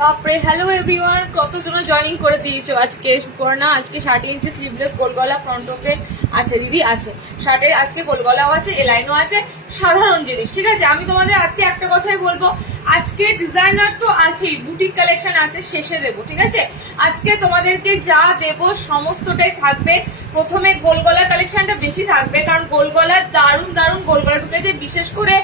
বাপরে, hello everyone, কতজন joining করে দিয়েছো আজকে। সুপর্ণা আজকে 60 ইঞ্চি স্লিভলেস গোলগলা ফ্রন্ট ওপেন আছে দিদি, আছে শার্টের আজকে গোলগলাও আছে, এলাইনও আছে, সাধারণ জিনিস। ঠিক আছে, আমি তোমাদের আজকে একটা কথাই বলবো, আজকে ডিজাইনার তো আছেই, বুটিক কালেকশন আছে, শেষে দেবো। ঠিক আছে, আজকে তোমাদেরকে যা দেবো সমস্তটাই থাকবে। প্রথমে গোলগলা কালেকশনটা বেশি থাকবে, কারণ গোলগলার দারুণ দারুণ গোলগলা ঢুকেছে। বিশেষ করে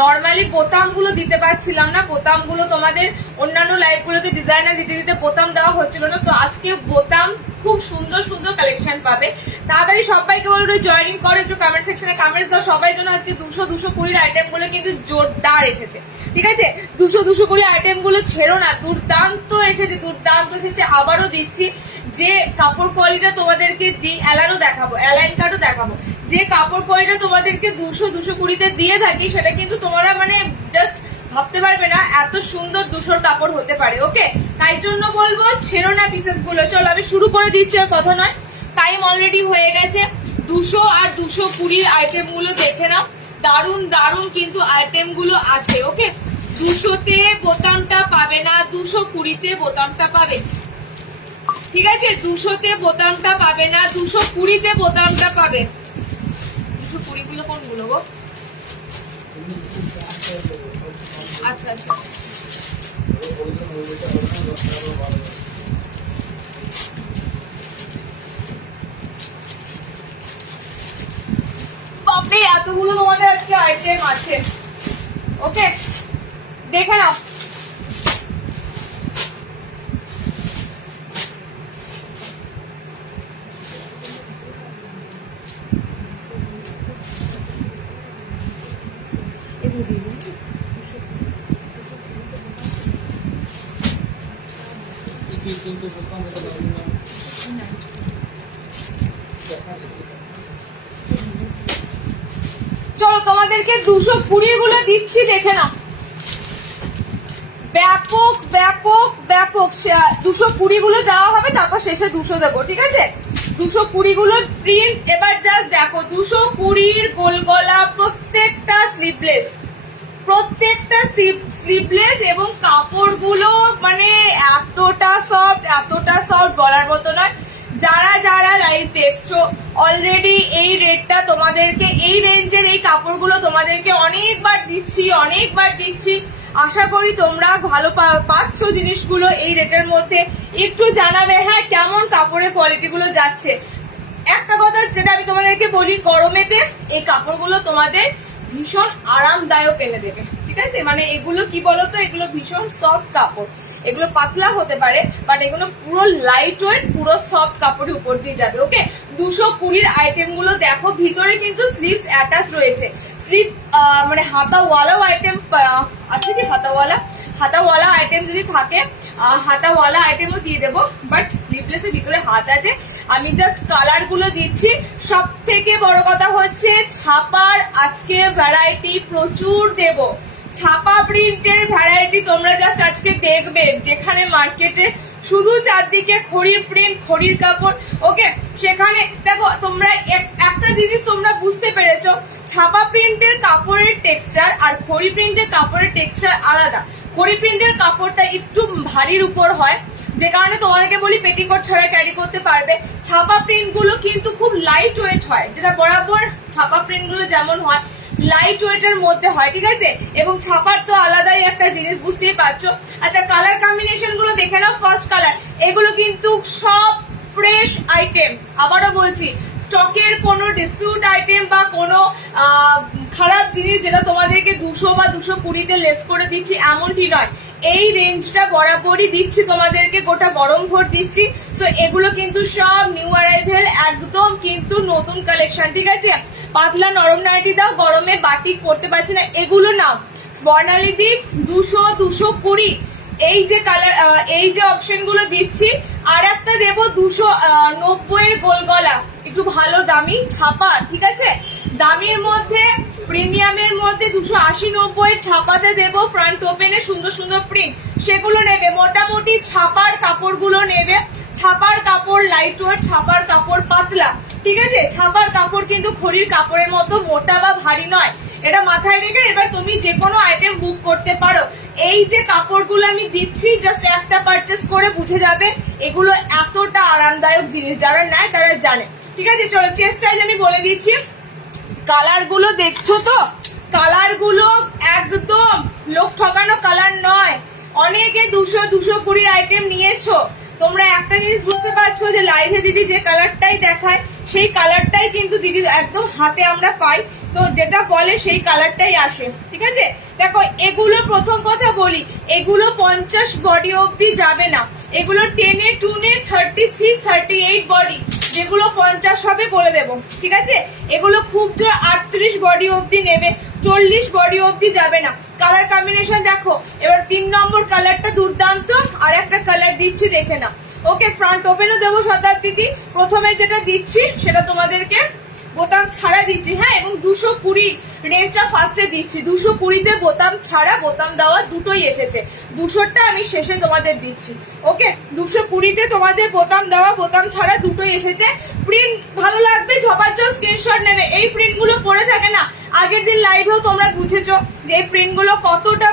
নর্মালি বোতামগুলো দিতে পারছিলাম না, বোতামগুলো তোমাদের অন্যান্য লাইভগুলোতে ডিজাইনার দিতে দিতে বোতাম দেওয়া হচ্ছিল না, তো আজকে বোতাম খুব সুন্দর সুন্দর কালেকশন পাবে। তাড়াতাড়ি সবাইকে বলবো জয়েনিং করো, একটু কমেন্ট সেকশনে কমেন্টস দাও সবাই যেন। আজকে 200-220 আইটেম গুলো কিন্তু জোরদার এসেছে। ঠিক আছে, 200-220 আইটেম গুলো ছেড়ো না, দুর্দান্ত এসেছে, দুর্দান্ত এসেছে। আবারও দিচ্ছি, যে কাপড় কোয়ালিটিটা তোমাদেরকে দিই, অ্যালাইনও দেখাবো, অ্যালাইন কাটও দেখাবো, যে কাপড় কোয়ালিটি তোমাদেরকে 200-220 দিয়ে থাকি, সেটা কিন্তু তোমরা মানে জাস্ট ভাবতে পারবে না এত সুন্দর 200 কাপড় হতে পারে। ওকে, তাই জন্য বলবো ছেড়ো না পিসেস গুলো। চলো আমি শুরু করে দিচ্ছি, আর কথা নয়, টাইম অলরেডি হয়ে গেছে। 200 আর 220 আইটেম গুলো দেখে নাও, দারুণ দারুণ কিন্তু আইটেম গুলো আছে। ওকে, 200-তে বোতামটা পাবে না, 220-তে বোতামটা পাবে। ঠিক আছে, 200-তে বোতামটা পাবে না, 220-তে বোতামটা পাবে। 220 গুলো কোনগুলো গো? আচ্ছা আচ্ছা, বাপরে এতগুলো তোমাদের আজকে আইটেম আছে। ওকে, দেখে নাও। চলো তোমাদেরকে 220 গুলো দিচ্ছি, দেখে নাও। ব্যাপক ব্যাপক ব্যাপক 220 গুলো দেওয়া হবে, তারপর শেষে 200 দেবো। ঠিক আছে, 220 গুলোর প্রিন্ট এবার জাস্ট দেখো। 220 গোলগলা, প্রত্যেকটা স্লিভলেস, প্রত্যেকটা স্লিভলেস, এবং কাপড়গুলো মানে এতটা সফট বলার মতো নয়। যারা যারা লাইভ দেখছো অলরেডি এই রেটটা তোমাদেরকে, এই রেঞ্জের এই কাপড়গুলো তোমাদেরকে অনেকবার দিচ্ছি। আশা করি তোমরা ভালো পাচ্ছ জিনিসগুলো এই রেটের মধ্যে। একটু জানাবে হ্যাঁ কেমন কাপড়ের কোয়ালিটিগুলো যাচ্ছে। একটা কথা যেটা আমি তোমাদেরকে বলি, গরমেতে এই কাপড়গুলো তোমাদের ভীষণ আরামদায়ক এনে দেবে। ঠিক আছে, মানে এগুলো কি বলতো, এগুলো ভীষণ সফট কাপড়, এগুলো পাতলা হতে পারে বাট এগুলো পুরো লাইট ওয়েট, পুরো সফট কাপড়ের উপর দিয়ে যাবে। ওকে, 220 আইটেম গুলো দেখো, ভিতরে কিন্তু স্লিভস অ্যাটাচ রয়েছে। স্লিভ মানে হাতাওয়ালাও আইটেম আছে কি, হাতাওয়ালা আইটেম যদি থাকে, হাতাওয়ালা আইটেমও দিয়ে দেবো, বাট স্লিভলেসের ভিতরে হাত আছে। আমি জাস্ট কালার গুলো দিচ্ছি। সব থেকে বড় কথা হচ্ছে ছাপার আজকে ভ্যারাইটি প্রচুর দেব। ছাপা প্রিন্টের ভ্যারাইটি তোমরা জাস্ট আজকে দেখবে, যেখানে মার্কেটে শুধু চারদিকে খড়ির প্রিন্ট, খড়ির কাপড়। ওকে, সেখানে দেখো তোমরা একটা জিনিস তোমরা বুঝতে পেরেছো, ছাপা প্রিন্টের কাপড়ের টেক্সচার আর খড়ি প্রিন্টের কাপড়ের টেক্সচার আলাদা। খড়ি প্রিন্টের কাপড়টা একটু ভারীর উপর হয়, যে কারণে তোমাদেরকে বলি পেটিকোট ছাড়া ক্যারি করতে পারবে। ছাপা প্রিন্ট গুলো কিন্তু খুব লাইট ওয়েট হয়, যেটা বরাবর ছাপা প্রিন্ট গুলো যেমন হয় লাইট ওয়েটের মধ্যে হয়। ঠিক আছে, এবং ছাপার তো আলাদাই একটা জিনিস, বুঝতেই পারছো। আচ্ছা, কালার কম্বিনেশন গুলো দেখে নাও। ফার্স্ট কালার, এগুলো কিন্তু সব ফ্রেশ আইটেম। আবারও বলছি, স্টকের কোনো ডিসপিউট আইটেম বা কোনো খারাপ জিনিস যেটা তোমাদেরকে 200 বা 220-তে লেস করে দিচ্ছি এমনটি নয়। এই রেঞ্জটা বরাবরই দিচ্ছি তোমাদেরকে, গোটা গরম ভোট দিচ্ছি। সো এগুলো কিন্তু সব নিউ অ্যারাইভেল, একদম কিন্তু নতুন কালেকশন। ঠিক আছে, পাতলা নরম নাইটি দাও, গরমে বাটিক পরতে পারছি না, এগুলো নাও। বর্ণালী দ্বীপ 200-220 এই যে কালার, এই যে অপশন গুলো দিচ্ছি। আর একটা দেবো 290 এর গোলগলা, একটু ভালো দামি ছাপা। ঠিক আছে, দামের মধ্যে প্রিমিয়ামের মধ্যে 280-90 ছাপাতে দেবো ফ্রন্ট ওপেনে সুন্দর সুন্দর প্রিন্ট, সেগুলো নেবে। মোটামুটি ছাপার কাপড়গুলো নেবে, ছাপার কাপড় লাইট ওয়েট, ছাপার কাপড় পাতলা, ঠিক আছে? ছাপার কাপড় কিন্তু খড়ির কাপড়ের মতো মোটা বা ভারী নয়, এটা মাথায় রেখে এবার তুমি যে কোনো আইটেম বুক করতে পারো। এই যে কাপড়গুলো আমি দিচ্ছি জাস্ট একটা পারচেস করে বুঝে যাবে এগুলো এতটা আরামদায়ক জিনিস, যারা নেয় তারা জানে, ঠিক আছে? চলো চেস্ট সাইজ আমি বলে দিচ্ছি। কালার গুলো দেখছো তো, কালার গুলো একদম লোক ঠকানো কালার নয়। অনেকে 200-220 আইটেম নিয়েছো, তোমরা একটা জিনিস বুঝতে পারছো যে লাইভে দিদি যে কালারটাই দেখায় সেই কালারটাই কিন্তু দিদি একদম হাতে আমরা পাই, তো যেটা বলে সেই কালারটাই আসে, ঠিক আছে? দেখো এগুলো প্রথম কথা বলি, এগুলো 50 বডি অবধি যাবে না, এগুলো 10-এ 2-এ 36-38 বডি, যেগুলো 50 হবে বলে দেবো, ঠিক আছে? এগুলো খুব জোর 38 বডি অবধি নেবে, 40 বডি অবধি যাবে না। কালার কম্বিনেশন দেখো, এবার 3 নম্বর কালারটা দুর্দান্ত, আর একটা কালার দিচ্ছি দেখে না। ওকে, ফ্রন্ট ওপেনও দেবো শতাব্দী। প্রথমে যেটা দিচ্ছি সেটা তোমাদেরকে বোতাম ছাড়া দিচ্ছি, হ্যাঁ, এবং 220 রেঞ্জটা ফার্স্টে দিচ্ছি। 220-তে বোতাম ছাড়া বোতাম দেওয়া দুটোই এসেছে, 200টা আমি শেষে তোমাদের দিচ্ছি। ওকে, 220-তে তোমাদের বোতাম দেওয়া বোতাম ছাড়া দুটোই এসেছে। প্রিন্ট ভালো লাগবে ঝপাঝপ স্ক্রিনশট নেবে। এই প্রিন্ট গুলো পরে থাকে না, আগের দিন লাইভেও তোমরা বুঝেছো যে এই প্রিন্ট গুলো কতটা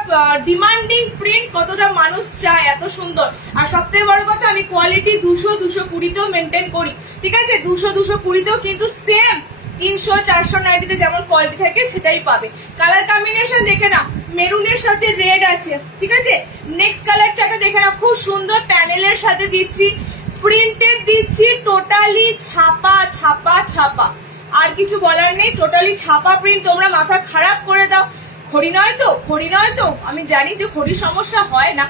ডিমান্ডিং প্রিন্ট, কতটা মানুষ চায়, এত সুন্দর। আর সবথেকে বড় কথা আমি কোয়ালিটি 200-220-তেও মেনটেন করি, ঠিক আছে? 200-220-তেও কিন্তু সেম 300-490-তে যেমন কোয়ালিটি থাকে সেটাই পাবে। কালার কম্বিনেশন দেখে না, মেরুনের সাথে রেড আছে, ঠিক আছে? নেক্সট কালারটাকে দেখে না, খুব সুন্দর প্যানেলের সাথে দিচ্ছি, প্রিন্টেড দিচ্ছি, টোটালি ছাপা ছাপা ছাপা, আর কিছু বলার নেই, টোটালি ছাপা প্রিন্ট। তোমরা মাথা খারাপ করে দাও, খড়ি নয় তো, খড়ি নয় তো, আমি জানি যে খড়ির সমস্যা হয় না,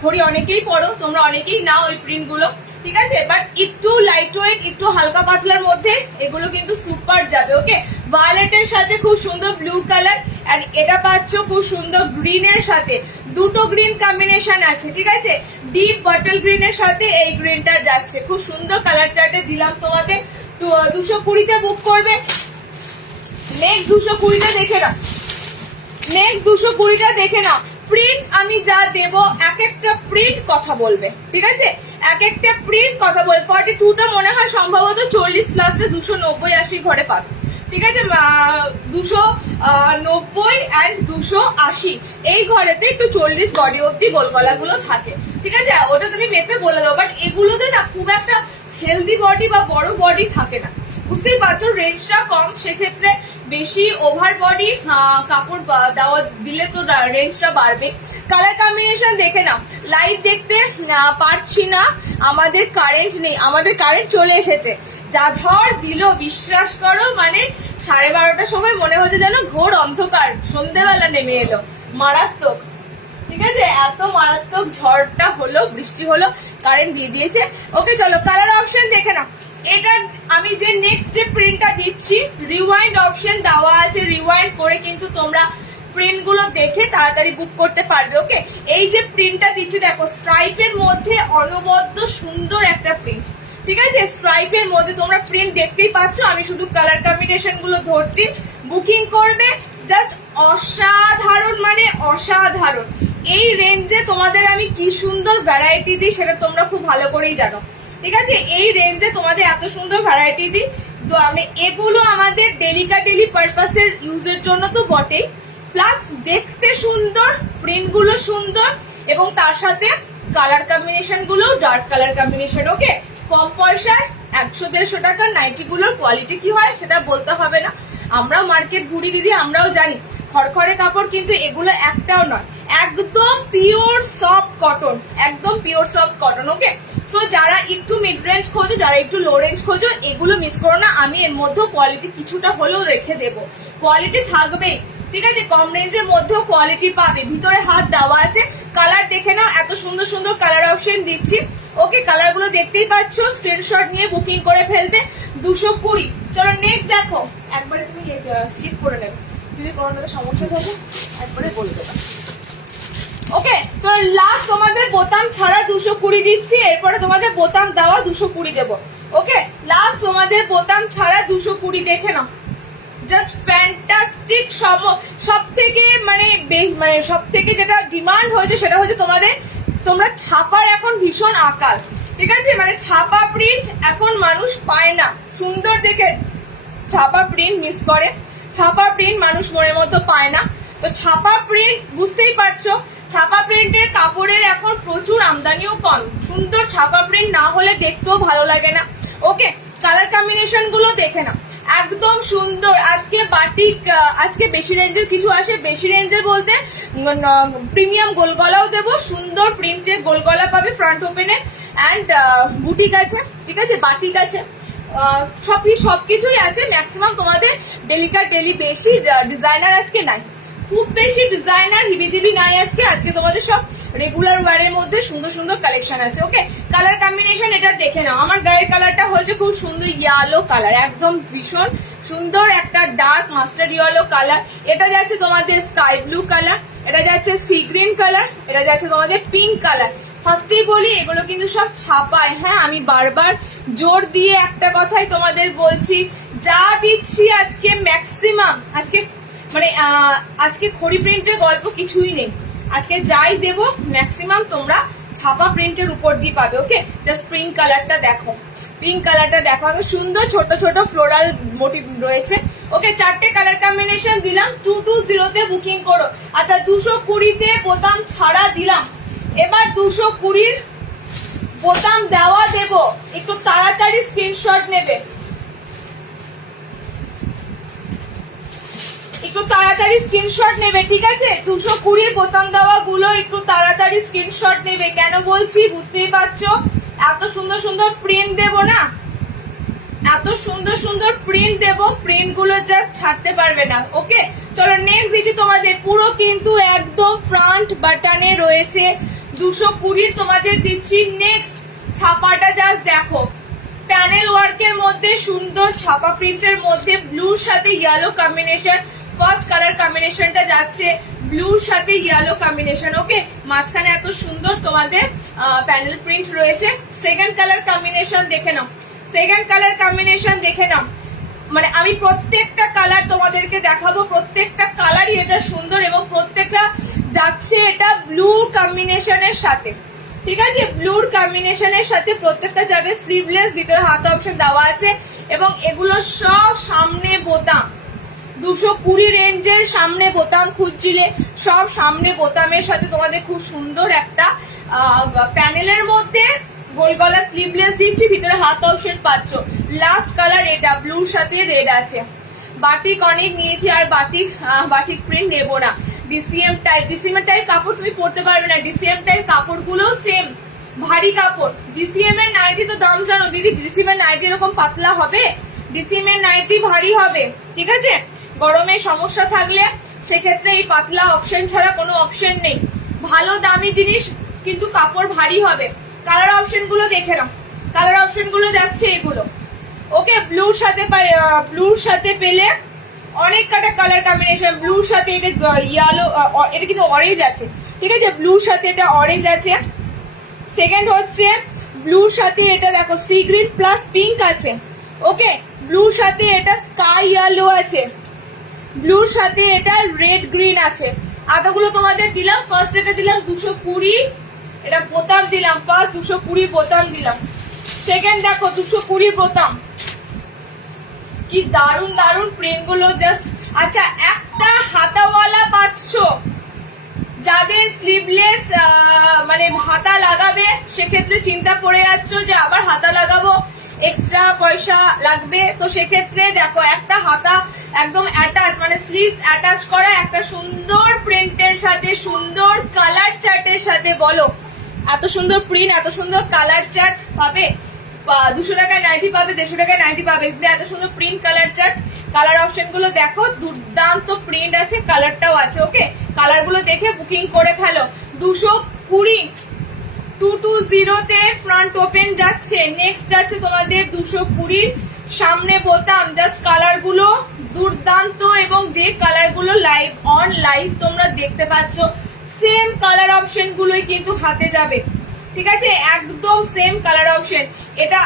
খড়ি অনেকেই পড়ো, তোমরা অনেকেই নাও ওই প্রিন্ট গুলো, ঠিক আছে? বাট একটু লাইট ওয়েট, একটু হালকা পাতলার মধ্যে এগুলো কিন্তু সুপার যাবে। ওকে, ভায়োলেটের সাথে খুব সুন্দর ব্লু কালার, আর এটা পাচ্ছ খুব সুন্দর গ্রিনের সাথে, দুটো গ্রিন কম্বিনেশন আছে, ঠিক আছে? ডিপ বটল গ্রিনের সাথে এই গ্রিনটা যাচ্ছে, খুব সুন্দর কালার চার্টে দিলাম তোমাদের। 220-তে বুক করবে। নেক্সট 220-টা দেখে না, নেক্সট 220-টা দেখে না। প্রিন্ট আমি যা দেব এক একটা প্রিন্ট কথা বলবে, ঠিক আছে? এক একটা প্রিন্ট কথা বলবে। 42টা মনে হয় সম্ভবত 40+টা 290-80 ঘরে পাবে, ঠিক আছে? 290 অ্যান্ড 280 এই ঘরেতে একটু 40 বডি অব্দি গোলগলা গুলো থাকে, ঠিক আছে? ওটা তুমি মেপে বলে দাও। বাট এগুলোতে না খুব একটা হেলদি বডি বা বড় বডি থাকে না, বুঝতেই পারছো, রেঞ্জটা কম, সেক্ষেত্রে বেশি ওভার বডি কাপড় দেওয়া দিলে তো রেঞ্জটা বাড়বে। কালার কম্বিনেশন দেখে নাও, লাইট দেখতে পারছি না, আমাদের কারেন্ট নেই, আমাদের কারেন্ট চলে এসেছে, যা ঝড় দিল বিশ্বাস করো, মানে 12:30টার সময় মনে হচ্ছে যেন ঘোর অন্ধকার সন্ধ্যেবেলা নেমে এলো, মারাত্মক, ঠিক আছে? এত মারাত্মক ঝড়টা হলো, বৃষ্টি হলো, কারেন্ট দিয়ে দিয়েছে। ওকে চলো কালার অপশন দেখে নাও। এটা আমি যে নেক্সট যে প্রিন্টটা দিচ্ছি, রিওয়াইন্ড অপশন দেওয়া আছে, রিওয়াইন্ড করে কিন্তু তোমরা প্রিন্ট গুলো দেখে তাড়াতাড়ি বুক করতে পারবে। ওকে, এই যে প্রিন্টটা দিচ্ছি দেখো, স্ট্রাইপের মধ্যে অনবদ্য সুন্দর একটা প্রিন্ট, ঠিক আছে? স্ট্রাইপের মধ্যে তোমরা প্রিন্ট দেখতেই পাচ্ছ, আমি শুধু কালার কম্বিনেশন গুলো ধরছি। বুকিং করবে, জাস্ট অসাধারণ, মানে অসাধারণ। এই রেঞ্জে তোমাদের আমি কি সুন্দর ভ্যারাইটি দিই সেটা তোমরা খুব ভালো করেই জানো, ঠিক আছে? এই রেঞ্জে তোমাদের এত সুন্দর ভ্যারাইটি দিই, তো আমি এগুলো আমাদের ডেলি পারপাসের ইউজের জন্য তো বটেই, প্লাস দেখতে সুন্দর, প্রিন্ট গুলো সুন্দর, এবং তার সাথে কালার কম্বিনেশন গুলো ডার্ক কালার কম্বিনেশন। ওকে, কম পয়সায় 100-150 টাকার নাইটি গুলোর কোয়ালিটি কি হয় সেটা বলতে হবে না, আমরাও মার্কেট ঘুরি দিদি, আমরাও জানি। খড়খড়ে কাপড় কিন্তু এগুলো একটাও নয়, একদম পিওর সফট কটন, একদম পিওর সফট কটন। ওকে, সো যারা একটু মিড রেঞ্জ খোঁজো, যারা একটু লো রেঞ্জ খোঁজো, এগুলো মিস করো না। আমি এর মধ্যেও কোয়ালিটি কিছুটা হলেও রেখে দেবো, কোয়ালিটি থাকবেই, ঠিক আছে? কম রেঞ্জের মধ্যেও কোয়ালিটি পাবে, ভিতরে হাত দেওয়া আছে। কালার দেখে নাও, এত সুন্দর সুন্দর কালার অপশন দিচ্ছি। ওকে, কালার গুলো দেখতেই পাচ্ছ, স্ক্রিনশট নিয়ে বুকিং করে ফেলবে। 220। চলো নেক্সট দেখো, একবারে তুমি চেক করে নেবে, যদি কোনোটাতে সমস্যা থাকে একবারে বলে দেবে। ওকে, তো লাস্ট তোমাদের বোতাম ছাড়া 220 দিচ্ছি, এরপরে তোমাদের বোতাম দেওয়া 220 দেবো। ওকে, লাস্ট তোমাদের বোতাম ছাড়া 220 দেখে নাও, জাস্ট ফ্যান্টাস্টিক। সব থেকে মানে সব থেকে যেটা ডিমান্ড হয়েছে সেটা হচ্ছে তোমরা ছাপার এখন ভীষণ আকার, ঠিক আছে? মানে ছাপা প্রিন্ট এখন মানুষ পায় না, সুন্দর দেখে ছাপা প্রিন্ট মিস করে, ছাপা প্রিন্ট মানুষ মনের মতো পায় না। তো ছাপা প্রিন্ট বুঝতেই পারছো, ছাপা প্রিন্টের কাপড়ের এখন প্রচুর আমদানিও কম, সুন্দর ছাপা প্রিন্ট না হলে দেখতেও ভালো লাগে না। ওকে, কালার কম্বিনেশন গুলো দেখে নাও, একদম সুন্দর। আজকে বাটিক, আজকে বেশি রেঞ্জের কিছু আসে, বেশি রেঞ্জের বলতে প্রিমিয়াম গোলগলাও দেবো, সুন্দর প্রিন্টের গোলগলা পাবে ফ্রন্ট ওপেনে, অ্যান্ড বুটিক আছে, ঠিক আছে, বাটিক আছে, সবকিছুই আছে। ম্যাক্সিমাম তোমাদের ডেলি বেশি ডিজাইনার আজকে নাই, খুব বেশি ডিজাইনার হিবিজিবি নাই আজকে তোমাদের সব রেগুলার ওয়ারের মধ্যে সুন্দর সুন্দর কালেকশন আছে। ওকে, কালার কম্বিনেশন এটা দেখে নাও। আমার গায়ের কালারটা হয়েছে খুব সুন্দর ইয়েলো কালার, একদম ভীষণ সুন্দর একটা ডার্ক মাস্টার্ড ইয়েলো কালার। এটা যাচ্ছে তোমাদের স্কাই ব্লু কালার, এটা যাচ্ছে সি গ্রিন কালার, এটা যাচ্ছে তোমাদের পিঙ্ক কালার। ফার্স্টেই বলি এগুলো কিন্তু সব ছাপায়, হ্যাঁ আমি বারবার জোর দিয়ে একটা কথাই তোমাদের বলছি, যা দিচ্ছি আজকে ম্যাক্সিমাম আজকে খড়ি প্রিন্টের গল্প কিছুই নেই, আজকে যাই দেবো ম্যাক্সিমাম তোমরা ছাপা প্রিন্টের উপর দিয়ে পাবে। ওকে, জাস্ট পিঙ্ক কালারটা দেখো, পিঙ্ক কালারটা দেখো, সুন্দর ছোট ছোট ফ্লোরাল মোটিভ রয়েছে। ওকে, 4টে কালার কম্বিনেশন দিলাম, 220-তে বুকিং করো। আচ্ছা, 220-তে বোতাম ছাড়া দিলাম, এবার 220-র বোতাম দেওয়া দেব, একটু তাড়াতাড়ি স্ক্রিনশট নেবে, একটু তাড়াতাড়ি স্ক্রিনশট নেবে, ঠিক আছে? 220-র বোতাম দেওয়া গুলো একটু তাড়াতাড়ি স্ক্রিনশট নেবে। কেন বলছি বুঝতেই পারছো, এত সুন্দর সুন্দর প্রিন্ট দেবো না, এত সুন্দর সুন্দর প্রিন্ট দেবো, প্রিন্ট গুলো জাস্ট ছাড়তে পারবে না। ওকে, চলো নেক্সট দিচ্ছি তোমাদের, পুরো কিন্তু একদম ফ্রন্ট বাটনে রয়েছে 220 তোমাদের দিচ্ছি। নেক্সট ছাপাটা জাস্ট দেখো, প্যানেল ওয়ার্কের মধ্যে সুন্দর ছাপা প্রিন্টের মধ্যে ব্লুর সাথে ইয়েলো কম্বিনেশন। ফার্স্ট কালার কম্বিনেশনটা যাচ্ছে ব্লুর সাথে ইয়েলো কম্বিনেশন। ওকে, মাঝখানে এত সুন্দর তোমাদের প্যানেল প্রিন্ট রয়েছে। সেকেন্ড কালার কম্বিনেশন দেখে নাও, সেকেন্ড কালার কম্বিনেশন দেখে নাও, মানে আমি প্রত্যেকটা কালার তোমাদেরকে দেখাবো, প্রত্যেকটা কালারই এটা সুন্দর এবং প্রত্যেকটা যাচ্ছে এটা ব্লু কম্বিনেশনের সাথে, ঠিক আছে? ব্লুর কম্বিনেশনের সাথে প্রত্যেকটা যাবে, স্লিভলেস, ভিতরে হাত অপশন দেওয়া আছে এবং এগুলো সব সামনে বোতাম। 220 রেঞ্জের সামনে বোতাম খুঁজছিলে, সব সামনে বোতামের সাথে তোমাদের খুব সুন্দর একটা প্যানেলের মধ্যে গোলগলা স্লিভলেস দিচ্ছি, ভিতরে হাত অপশন পাচ্ছ। লাস্ট কালার এটা, ব্লুর সাথে রেড আছে। বাটিক অনেক নিয়েছি, আর বাটিক প্রিন্ট নেবো না। ডিসিএম টাইপ কাপড় তুমি পরতে পারবে না, ডিসিএম টাইপ কাপড়গুলো সেম ভারী কাপড়। ডিসিএম এর নাইটি তো দাম জানো দিদি, ডিসিএম এর নাইটি এরকম পাতলা হবে, ডিসিএম এর নাইটি ভারী হবে, ঠিক আছে? গরমে সমস্যা থাকলে সেক্ষেত্রে এই পাতলা অপশন ছাড়া কোনো অপশন নেই। ভালো দামি জিনিস কিন্তু কাপড় ভারী হবে। কালার অপশন গুলো দেখে নাও, কালার অপশন গুলো যাচ্ছে এগুলো। ওকে, ব্লুর সাথে পেলে অনেক কাটা কালার কম্বিনেশন। ব্লুর সাথে এটা ইয়েলো, এটা কিন্তু অরেঞ্জ আছে, ঠিক আছে? ব্লুর সাথে এটা অরেঞ্জ আছে। সেকেন্ড হচ্ছে ব্লুর সাথে এটা দেখো সি গ্রিন প্লাস পিঙ্ক আছে। ওকে, ব্লুর সাথে এটা স্কাই ইয়েলো আছে, ব্লুর সাথে এটা রেড গ্রিন আছে। এতগুলো তোমাদের দিলাম। ফার্স্ট এটা দিলাম 220, এটা বোতাম দিলাম, ফার্স্ট 220 বোতাম দিলাম। সেকেন্ড দেখো 220 বোতাম, কি দারুন দারুন প্রিন্ট গুলো জাস্ট। আচ্ছা, একটা হাতাওয়ালা পাচ্ছ, যাদের স্লিভলেস মানে হাতা লাগাবে সেক্ষেত্রে চিন্তা পড়ে যাচ্ছ যে আবার হাতা লাগাবো, এক্সট্রা পয়সা লাগবে, তো সেক্ষেত্রে দেখো একটা হাতা একদম অ্যাটাচ, মানে স্লিভস অ্যাটাচ করা একটা সুন্দর প্রিন্টের সাথে, সুন্দর কালার চার্টের সাথে। বলো, এত সুন্দর প্রিন্ট, এত সুন্দর কালার চার্ট পাবে? 200 টাকায় 90 পাবে, 150 টাকায় 90 পাবে, এত সুন্দর print colour chart. Colour option গুলো দেখো, দুর্দান্ত প্রিন্ট আছে, কালারটাও আছে। ওকে, কালার গুলো দেখে বুকিং করে ফেলো। 220 220-তে ফ্রন্ট ওপেন যাচ্ছে। নেক্সট যাচ্ছে তোমাদের 220 সামনে বোতাম। জাস্ট কালার গুলো দুর্দান্ত, এবং যে কালার গুলো লাইভ তোমরা দেখতে পাচ্ছ সেম কালার অপশন গুলোই কিন্তু হাতে যাবে, ঠিক আছে? একদম সেম কালার অপশন। এটা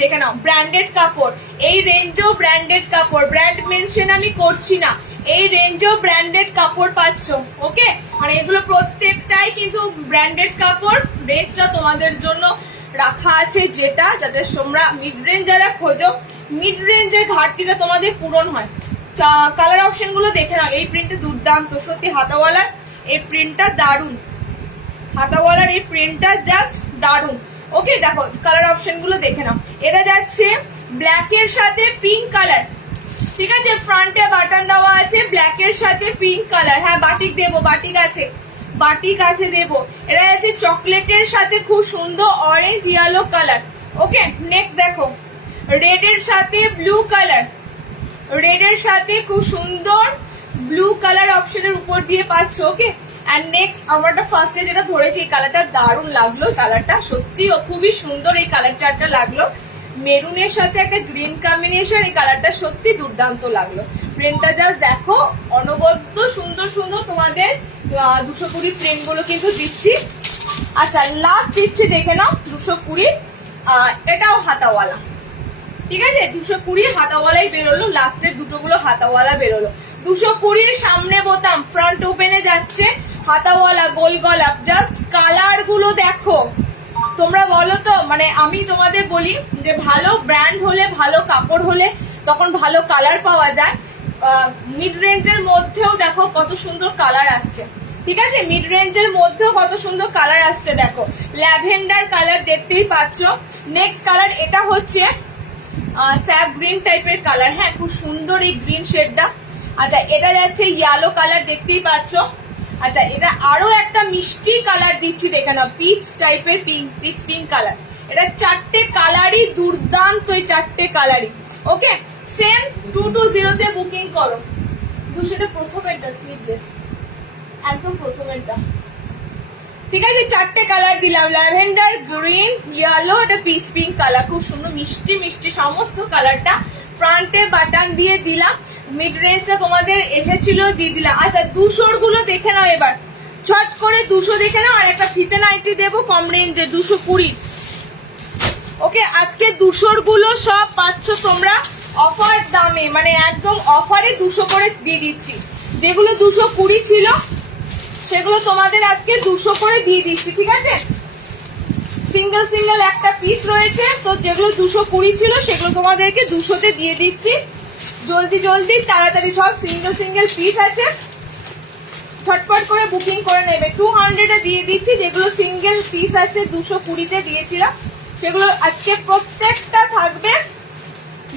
দেখে নাও ব্র্যান্ডেড কাপড়, এই রেঞ্জেও ব্র্যান্ডেড কাপড়, ব্র্যান্ড মেনশন আমি করছি না, এই রেঞ্জেও ব্র্যান্ডেড কাপড় পাচ্ছ। ওকে, মানে এগুলো প্রত্যেকটাই কিন্তু ব্র্যান্ডেড কাপড়। রেঞ্জটা তোমাদের জন্য রাখা আছে, যেটা যাতে তোমরা মিড রেঞ্জ যারা খোঁজো, মিড রেঞ্জের ঘাটতিটা তোমাদের পূরণ হয়। কালার অপশন গুলো দেখে নাও, এই প্রিন্টটা দুর্দান্ত সত্যি, হাতাওয়ালার এই প্রিন্টটা দারুন, হাতাওয়ালার এই প্রিন্টটা জাস্ট দারুন। ওকে, দেখো কালার অপশন গুলো দেখে নাও, এটা যাচ্ছে ব্ল্যাক এর সাথে পিঙ্ক কালার, ঠিক আছে, ফ্রন্টে বাটন দেওয়া আছে ব্ল্যাক এর সাথে পিঙ্ক কালার। হ্যাঁ বাটিক দেবো, বাটিক আছে, বাটিক আছে দেবো। এটা আছে চকলেটের সাথে খুব সুন্দর অরেঞ্জ ইয়েলো কালার। ওকে, নেক্সট দেখো রেড এর সাথে ব্লু কালার, রেড এর সাথে খুব সুন্দর ব্লু কালার অপশনের উপর দিয়ে পাচ্ছ। ওকে, এন্ড নেক্সট আমারটা ফার্স্টে যেটা ধরেছি, এই কালারটা দারুণ লাগলো, কালারটা সত্যি খুবই সুন্দর, এই কালার চারটা লাগলো। মেরুনের সাথে একটা গ্রিন কম্বিনেশন, এই কালারটা সত্যি দুর্দান্ত লাগলো। প্রিন্টটা জাস্ট দেখো, অনবদ্য সুন্দর সুন্দর তোমাদের 220 প্রিন্ট গুলো কিন্তু দিচ্ছি। আচ্ছা লাস্ট দিচ্ছি, দেখে নাও 220, এটাও হাতাওয়ালা, ঠিক আছে, 220 হাতাওয়ালাই বেরোলো, লাস্টের দুটোগুলো হাতাওয়ালা বেরোলো। 220 সামনে বোতাম ফ্রন্ট ওপেনে যাচ্ছে, হাতাওয়ালা গোল গলা। জাস্ট কালার গুলো দেখো, তোমরা বলো তো, মানে আমি তোমাদের বলি যে ভালো ব্র্যান্ড হলে, ভালো কাপড় হলে তখন ভালো কালার পাওয়া যায়। মিড রেঞ্জের মধ্যেও দেখো কত সুন্দর কালার আসছে, ঠিক আছে, মিড রেঞ্জের মধ্যেও কত সুন্দর কালার আসছে। দেখো ল্যাভেন্ডার কালার দেখতেই পাচ্ছ। নেক্সট কালার এটা হচ্ছে স্যাপ গ্রিন টাইপের কালার। হ্যাঁ খুব সুন্দর এই গ্রিন শেডটা। আচ্ছা এটা যাচ্ছে ইয়েলো কালার, দেখতেই পাচ্ছ। আচ্ছা এটা আরো একটা মিষ্টি কালার দিচ্ছি, দেখে নাও, পিচ টাইপের পিঙ্ক, পিচ পিঙ্ক কালার। এটা চারটে কালারই দুর্দান্ত, এই চারটে কালারই। ওকে, সেম 220 তে বুকিং করো। 200টা প্রথমেরটা স্লিভলেস, একদম প্রথমেরটা, ঠিক আছে, চারটে কালার দিলাম, ল্যাভেন্ডার, গ্রিন, ইয়েলো, এটা পিচ পিঙ্ক কালার, খুব সুন্দর মিষ্টি মিষ্টি সমস্ত কালারটা। ফ্রন্টে বাটন দিয়ে দিলাম, মিড রেঞ্জটা তোমাদের এসেছিল দিয়ে দিলাম। আচ্ছা 200 গুলো দেখে নাও এবার, ছট করে 200 দেখে নাও। আর একটা ফিতে নাইটি দেবো কম রেঞ্জে 220। ওকে, আজকে 200 গুলো সব পাচ্ছ তোমরা অফার দামে, মানে একদম অফারে 200 করে দিয়ে দিচ্ছি। যেগুলো 220 ছিল সেগুলো তোমাদের আজকে 200 করে দিয়ে দিচ্ছি, ঠিক আছে। সিঙ্গেল সিঙ্গেল একটা পিস রয়েছে, তো যেগুলো 220 ছিল সেগুলো তোমাদেরকে 200-তে দিয়ে দিচ্ছি। জলদি জলদি তাড়াতাড়ি সব সিঙ্গেল সিঙ্গেল পিস আছে, ছটপট করে বুকিং করে নেবে। 200-এ দিয়ে দিচ্ছি, যেগুলো সিঙ্গেল পিস আছে 220-তে দিয়েছিলাম, সেগুলো আজকে প্রত্যেকটা থাকবে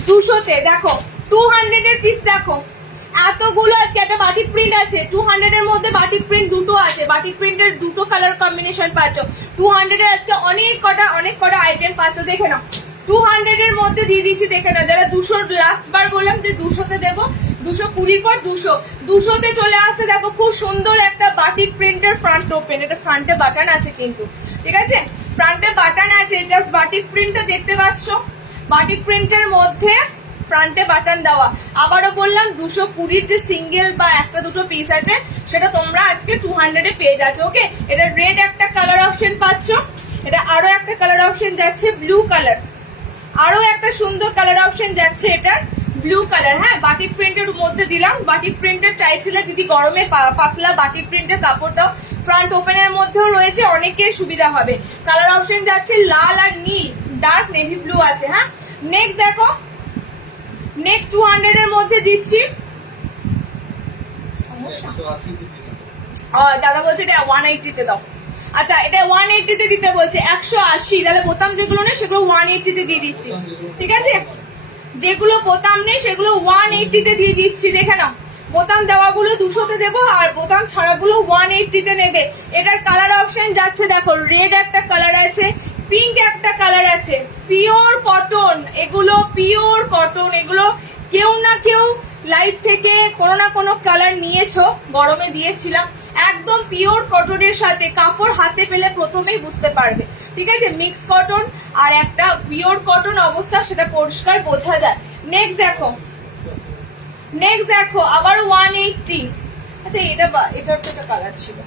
200-তে। দেখো 200-এর পিস দেখো, এতগুলো আজকে। একটা বাটিক প্রিন্ট আছে 200-এর মধ্যে, বাটিক প্রিন্ট দুটো আছে, বাটিক প্রিন্টের দুটো কালার কম্বিনেশন পাচ্ছ। 200-এর আজকে অনেক কটা আইটেম পাচ্ছ, দেখে নাও। 200-এর মধ্যে দিয়ে দিচ্ছি, দেখে নাও। যারা 200 লাস্ট বার বললাম যে 200-তে দেবো, 220 পর 200-তে চলে আসছে। দেখো খুব সুন্দর একটা বাটিক প্রিন্টের ফ্রন্ট ওপেন, এটা ফ্রন্টে বাটন আছে কিন্তু, ঠিক আছে, ফ্রন্টে বাটন আছে। জাস্ট বাটিক প্রিন্টটা দেখতে পাচ্ছ, বাটিক প্রিন্টের মধ্যে ফ্রন্টে বাটন দেওয়া। আবারও বললাম 220-র যে সিঙ্গেল বা একটা দুটো পিস আছে সেটা তোমরা আজকে 200-এ পেয়ে যাচ্ছ। ওকে, এটা রেড একটা কালার অপশন পাচ্ছ, এটা আরো একটা কালার অপশন যাচ্ছে ব্লু কালার, আরো একটা সুন্দর কালার অপশন যাচ্ছে এটার ব্লু কালার। হ্যাঁ বাটিক প্রিন্টের মধ্যে দিলাম, বাটিক প্রিন্টের চাইছিলে দিদি গরমে পাতলা বাটিক প্রিন্টের কাপড় দাও, ফ্রন্ট ওপেনের মধ্যেও রয়েছে, অনেকের সুবিধা হবে। কালার অপশন যাচ্ছে লাল আর নীল, ডার্ক নেভি ব্লু আছে। হ্যাঁ নেক্সট দেখো, নেক্সট 200-এর মধ্যে দিচ্ছি, দাদা বলছে এটা 180-তে দাও। আচ্ছা এটা 180-তে দিতে বলছে, 180, তাহলে বোতাম যেগুলো নেই সেগুলো 180-তে দিয়ে দিচ্ছি, ঠিক আছে, যেগুলো বোতাম নেই সেগুলো 180-তে দিয়ে দিচ্ছি। দেখে নাও, বোতাম দেওয়াগুলো 200-তে দেবো, আর বোতাম ছাড়াগুলো 180-তে নেবে। এটার কালার অপশন যাচ্ছে, দেখো রেড একটা কালার আছে, পিঙ্ক একটা কালার আছে, পিওর কটন, এগুলো পিওর কটন, এগুলো কেউ না কেউ লাইট থেকে কোনো না কোনো কালার নিয়েছো, গরমে দিয়েছিলাম, একদম পিওর কটনের সাথে। কাপড় হাতে পেলে প্রথমেই বুঝতে পারবে, ঠিক আছে, মিক্স কটন আর একটা পিওর কটন অবস্থা, সেটা পরিষ্কার বোঝা যায়। নেক্সট দেখো, নেক্সট দেখো আবার 180। আচ্ছা এটা এটার তো একটা কালার ছিল,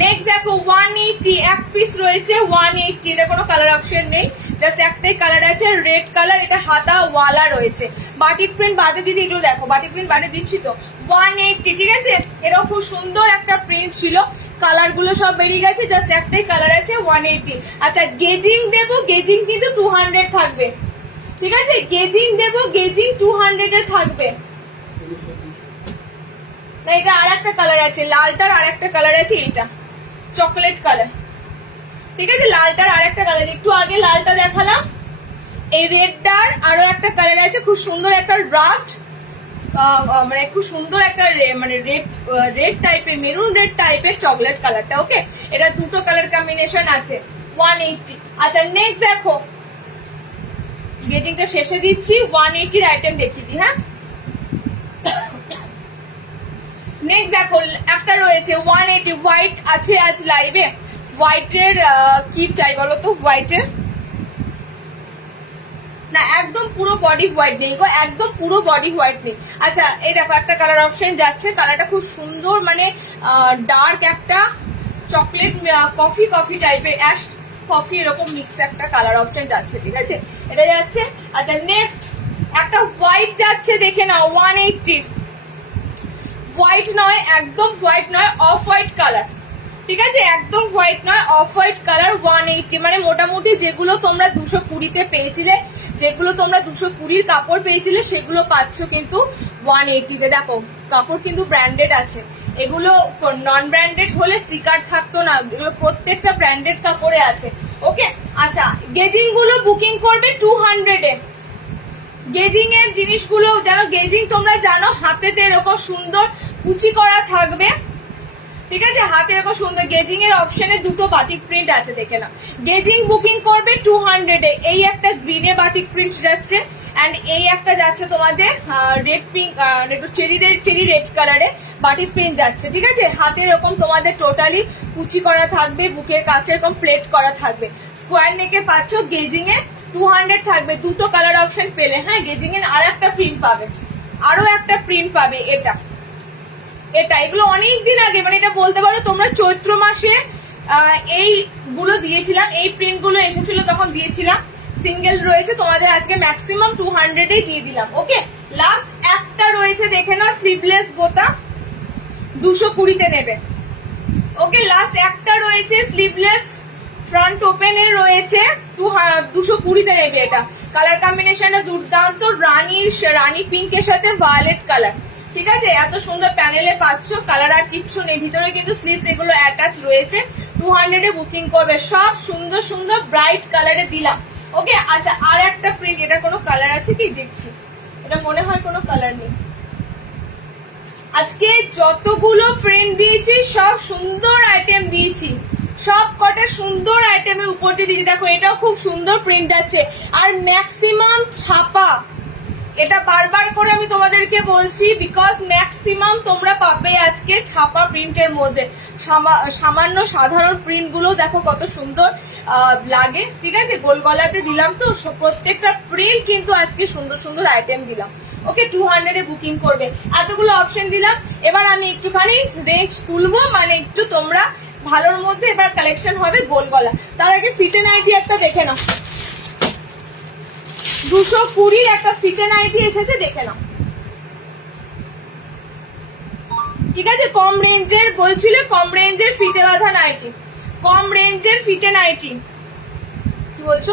নেক্সট দেখো 180 এক পিস রয়েছে 180, এটা কোনো কালার অপশন নেই, জাস্ট একটাই কালার আছে রেড কালার, এটা হাতা ওয়ালা রয়েছে। বাটিক প্রিন্ট বাদে দিদি এগুলো দেখো, বাটিক প্রিন্ট বাদে দিচ্ছি তো 180, ঠিক আছে। এটাও খুব সুন্দর একটা প্রিন্ট ছিল, কালার গুলো সব বেরিয়ে গেছে, জাস্ট একটাই কালার আছে 180। আচ্ছা গেজিং দেবো, গেজিং কিন্তু 200 থাকবে, ঠিক আছে। গেজিং দেবো, গেজিং 200 এ থাকবে না। এটা আর একটা কালার আছে, লালটার আর একটা কালার আছে, এটা চকলেট কালার, ঠিক আছে। লালটার আর একটা কালার, একটু আগে লালটা দেখালাম, এই রেডটার আরো একটা কালার আছে, খুব সুন্দর একটা রাস্ট, মানে খুব সুন্দর একটা মানে রেড টাইপের, মেরুন রেড টাইপের চকলেট কালারটা, ওকে। এটা দুটো কালার কম্বিনেশন আছে 180। আচ্ছা নেক্সট দেখো, গেটিংটা শেষে দিচ্ছি, 180 এর আইটেম দেখিয়ে দিই, হ্যাঁ। নেক্সট দেখো একটা রয়েছে 180 হোয়াইট আছে আজ লাইভে, হোয়াইটের কি চাই বলো তো, হোয়াইটের না একদম পুরো বডি হোয়াইট নেই গো, একদম পুরো বডি হোয়াইট নেই। আচ্ছা এই দেখো একটা কালার অপশন যাচ্ছে, কালারটা খুব সুন্দর, মানে ডার্ক একটা চকলেট কফি কফি টাইপের, অ্যাশ কফি এরকম মিক্স একটা কালার অপশন যাচ্ছে, ঠিক আছে, এটা যাচ্ছে। আচ্ছা নেক্সট একটা হোয়াইট যাচ্ছে, দেখে নাও 180, হোয়াইট নয়, একদম হোয়াইট নয়, অফ হোয়াইট কালার, ঠিক আছে, একদম হোয়াইট নয়, অফ হোয়াইট কালার 180, মানে মোটামুটি যেগুলো তোমরা 220-তে পেয়েছিলে, যেগুলো তোমরা 220-র কাপড় পেয়েছিলে সেগুলো পাচ্ছ কিন্তু 180-তে। দেখো কাপড় কিন্তু ব্র্যান্ডেড আছে, এগুলো নন ব্র্যান্ডেড হলে স্টিকার থাকতো না, এগুলো প্রত্যেকটা ব্র্যান্ডেড কাপড়ে আছে, ওকে। আচ্ছা গেজিং গুলো বুকিং করবে 200-এ, গেজিং এর জিনিসগুলো যেন, গেজিং তোমরা জানো হাতেতে এরকম সুন্দর কুচি করা থাকবে, ঠিক আছে, হাতে এরকম সুন্দর গেজিং এর অপশনে দুটো বাটিক প্রিন্ট আছে, দেখে নাও। গেজিং বুকিং করবে 200-এ, এই একটা গ্রিনে বাটিক প্রিন্ট যাচ্ছে, এন্ড এই একটা যাচ্ছে তোমাদের রেড পিঙ্ক, চেরি রেড কালারে বাটিক প্রিন্ট যাচ্ছে, ঠিক আছে। হাতে এরকম তোমাদের টোটালি কুচি করা থাকবে, বুকের কাছে এরকম প্লেট করা থাকবে, স্কোয়ার নেকে পাচ্ছ, গেজিং এ 200 থাকবে, দুটো কালার অপশন পেলে, হ্যাঁ। গেজিং এর আর একটা প্রিন্ট পাবে, আরো একটা প্রিন্ট পাবে, এটা এটা এগুলো অনেকদিন আগে, মানে এটা বলতে পারো তোমরা চৈত্র মাসে এই গুলো দিয়েছিলাম, এই প্রিন্ট গুলো এসেছিল তখন দিয়েছিলাম, সিঙ্গেল রয়েছে তোমাদের, আজকে ম্যাক্সিমাম 200-এই দিয়ে দিলাম, ওকে। লাস্ট একটা রয়েছে, দেখে নাও, স্লিভলেস বোতাম 220-তে নেবে, ওকে। লাস্ট একটা রয়েছে স্লিভলেস ফ্রন্ট ওপেন এর রয়েছে 220-তে নেবে, এটা কালার কম্বিনেশনটা দুর্দান্ত, রানী পিঙ্কের সাথে ভায়োলেট কালার, ঠিক আছে, এত সুন্দর প্যানেলে পাচ্ছ, কালার আর কিচ্ছু নেই, ভিতরে কিন্তু স্লিভস এগুলো অ্যাটাচ রয়েছে, 200-এ বুকিং করবে, সব সুন্দর সুন্দর ব্রাইট কালারে দিলাম, ওকে। আচ্ছা আর একটা প্রিন্ট, এটা কোনো কালার আছে কি দেখছি, এটা মনে হয় কোনো কালার নেই। আজকে যতগুলো প্রিন্ট দিয়েছি সব সুন্দর আইটেম দিয়েছি, সব কটা সুন্দর আইটেমের উপর দিয়ে দিয়েছি, দেখো এটাও খুব সুন্দর প্রিন্ট আছে, আর ম্যাক্সিমাম ছাপা, এটা বারবার করে আমি তোমাদেরকে বলছি, বিকজ ম্যাক্সিমাম তোমরা পাবে আজকে ছাপা প্রিন্টের মধ্যে, সামান্য সাধারণ প্রিন্ট গুলো দেখো কত সুন্দর লাগে, ঠিক আছে। গোল গলাতে দিলাম তো, প্রত্যেকটা প্রিন্ট কিন্তু আজকে সুন্দর সুন্দর আইটেম দিলাম, ওকে। 200-এ বুকিং করবে, এতগুলো অপশন দিলাম, এবার আমি একটুখানি রেঞ্জ তুলবো, মানে একটু তোমরা ভালোর মধ্যে এবার কালেকশন হবে গোল গলা। তার আগে ফিতে নাইটি একটা দেখে নাও, 220-র একটা ফিতে নাইটি এসেছে, দেখে নাও, ঠিক আছে। কম রেঞ্জের বলছিল, কম রেঞ্জের ফিতে বাঁধা নাইটি, কম রেঞ্জের ফিতে নাইটি, কি বলছো,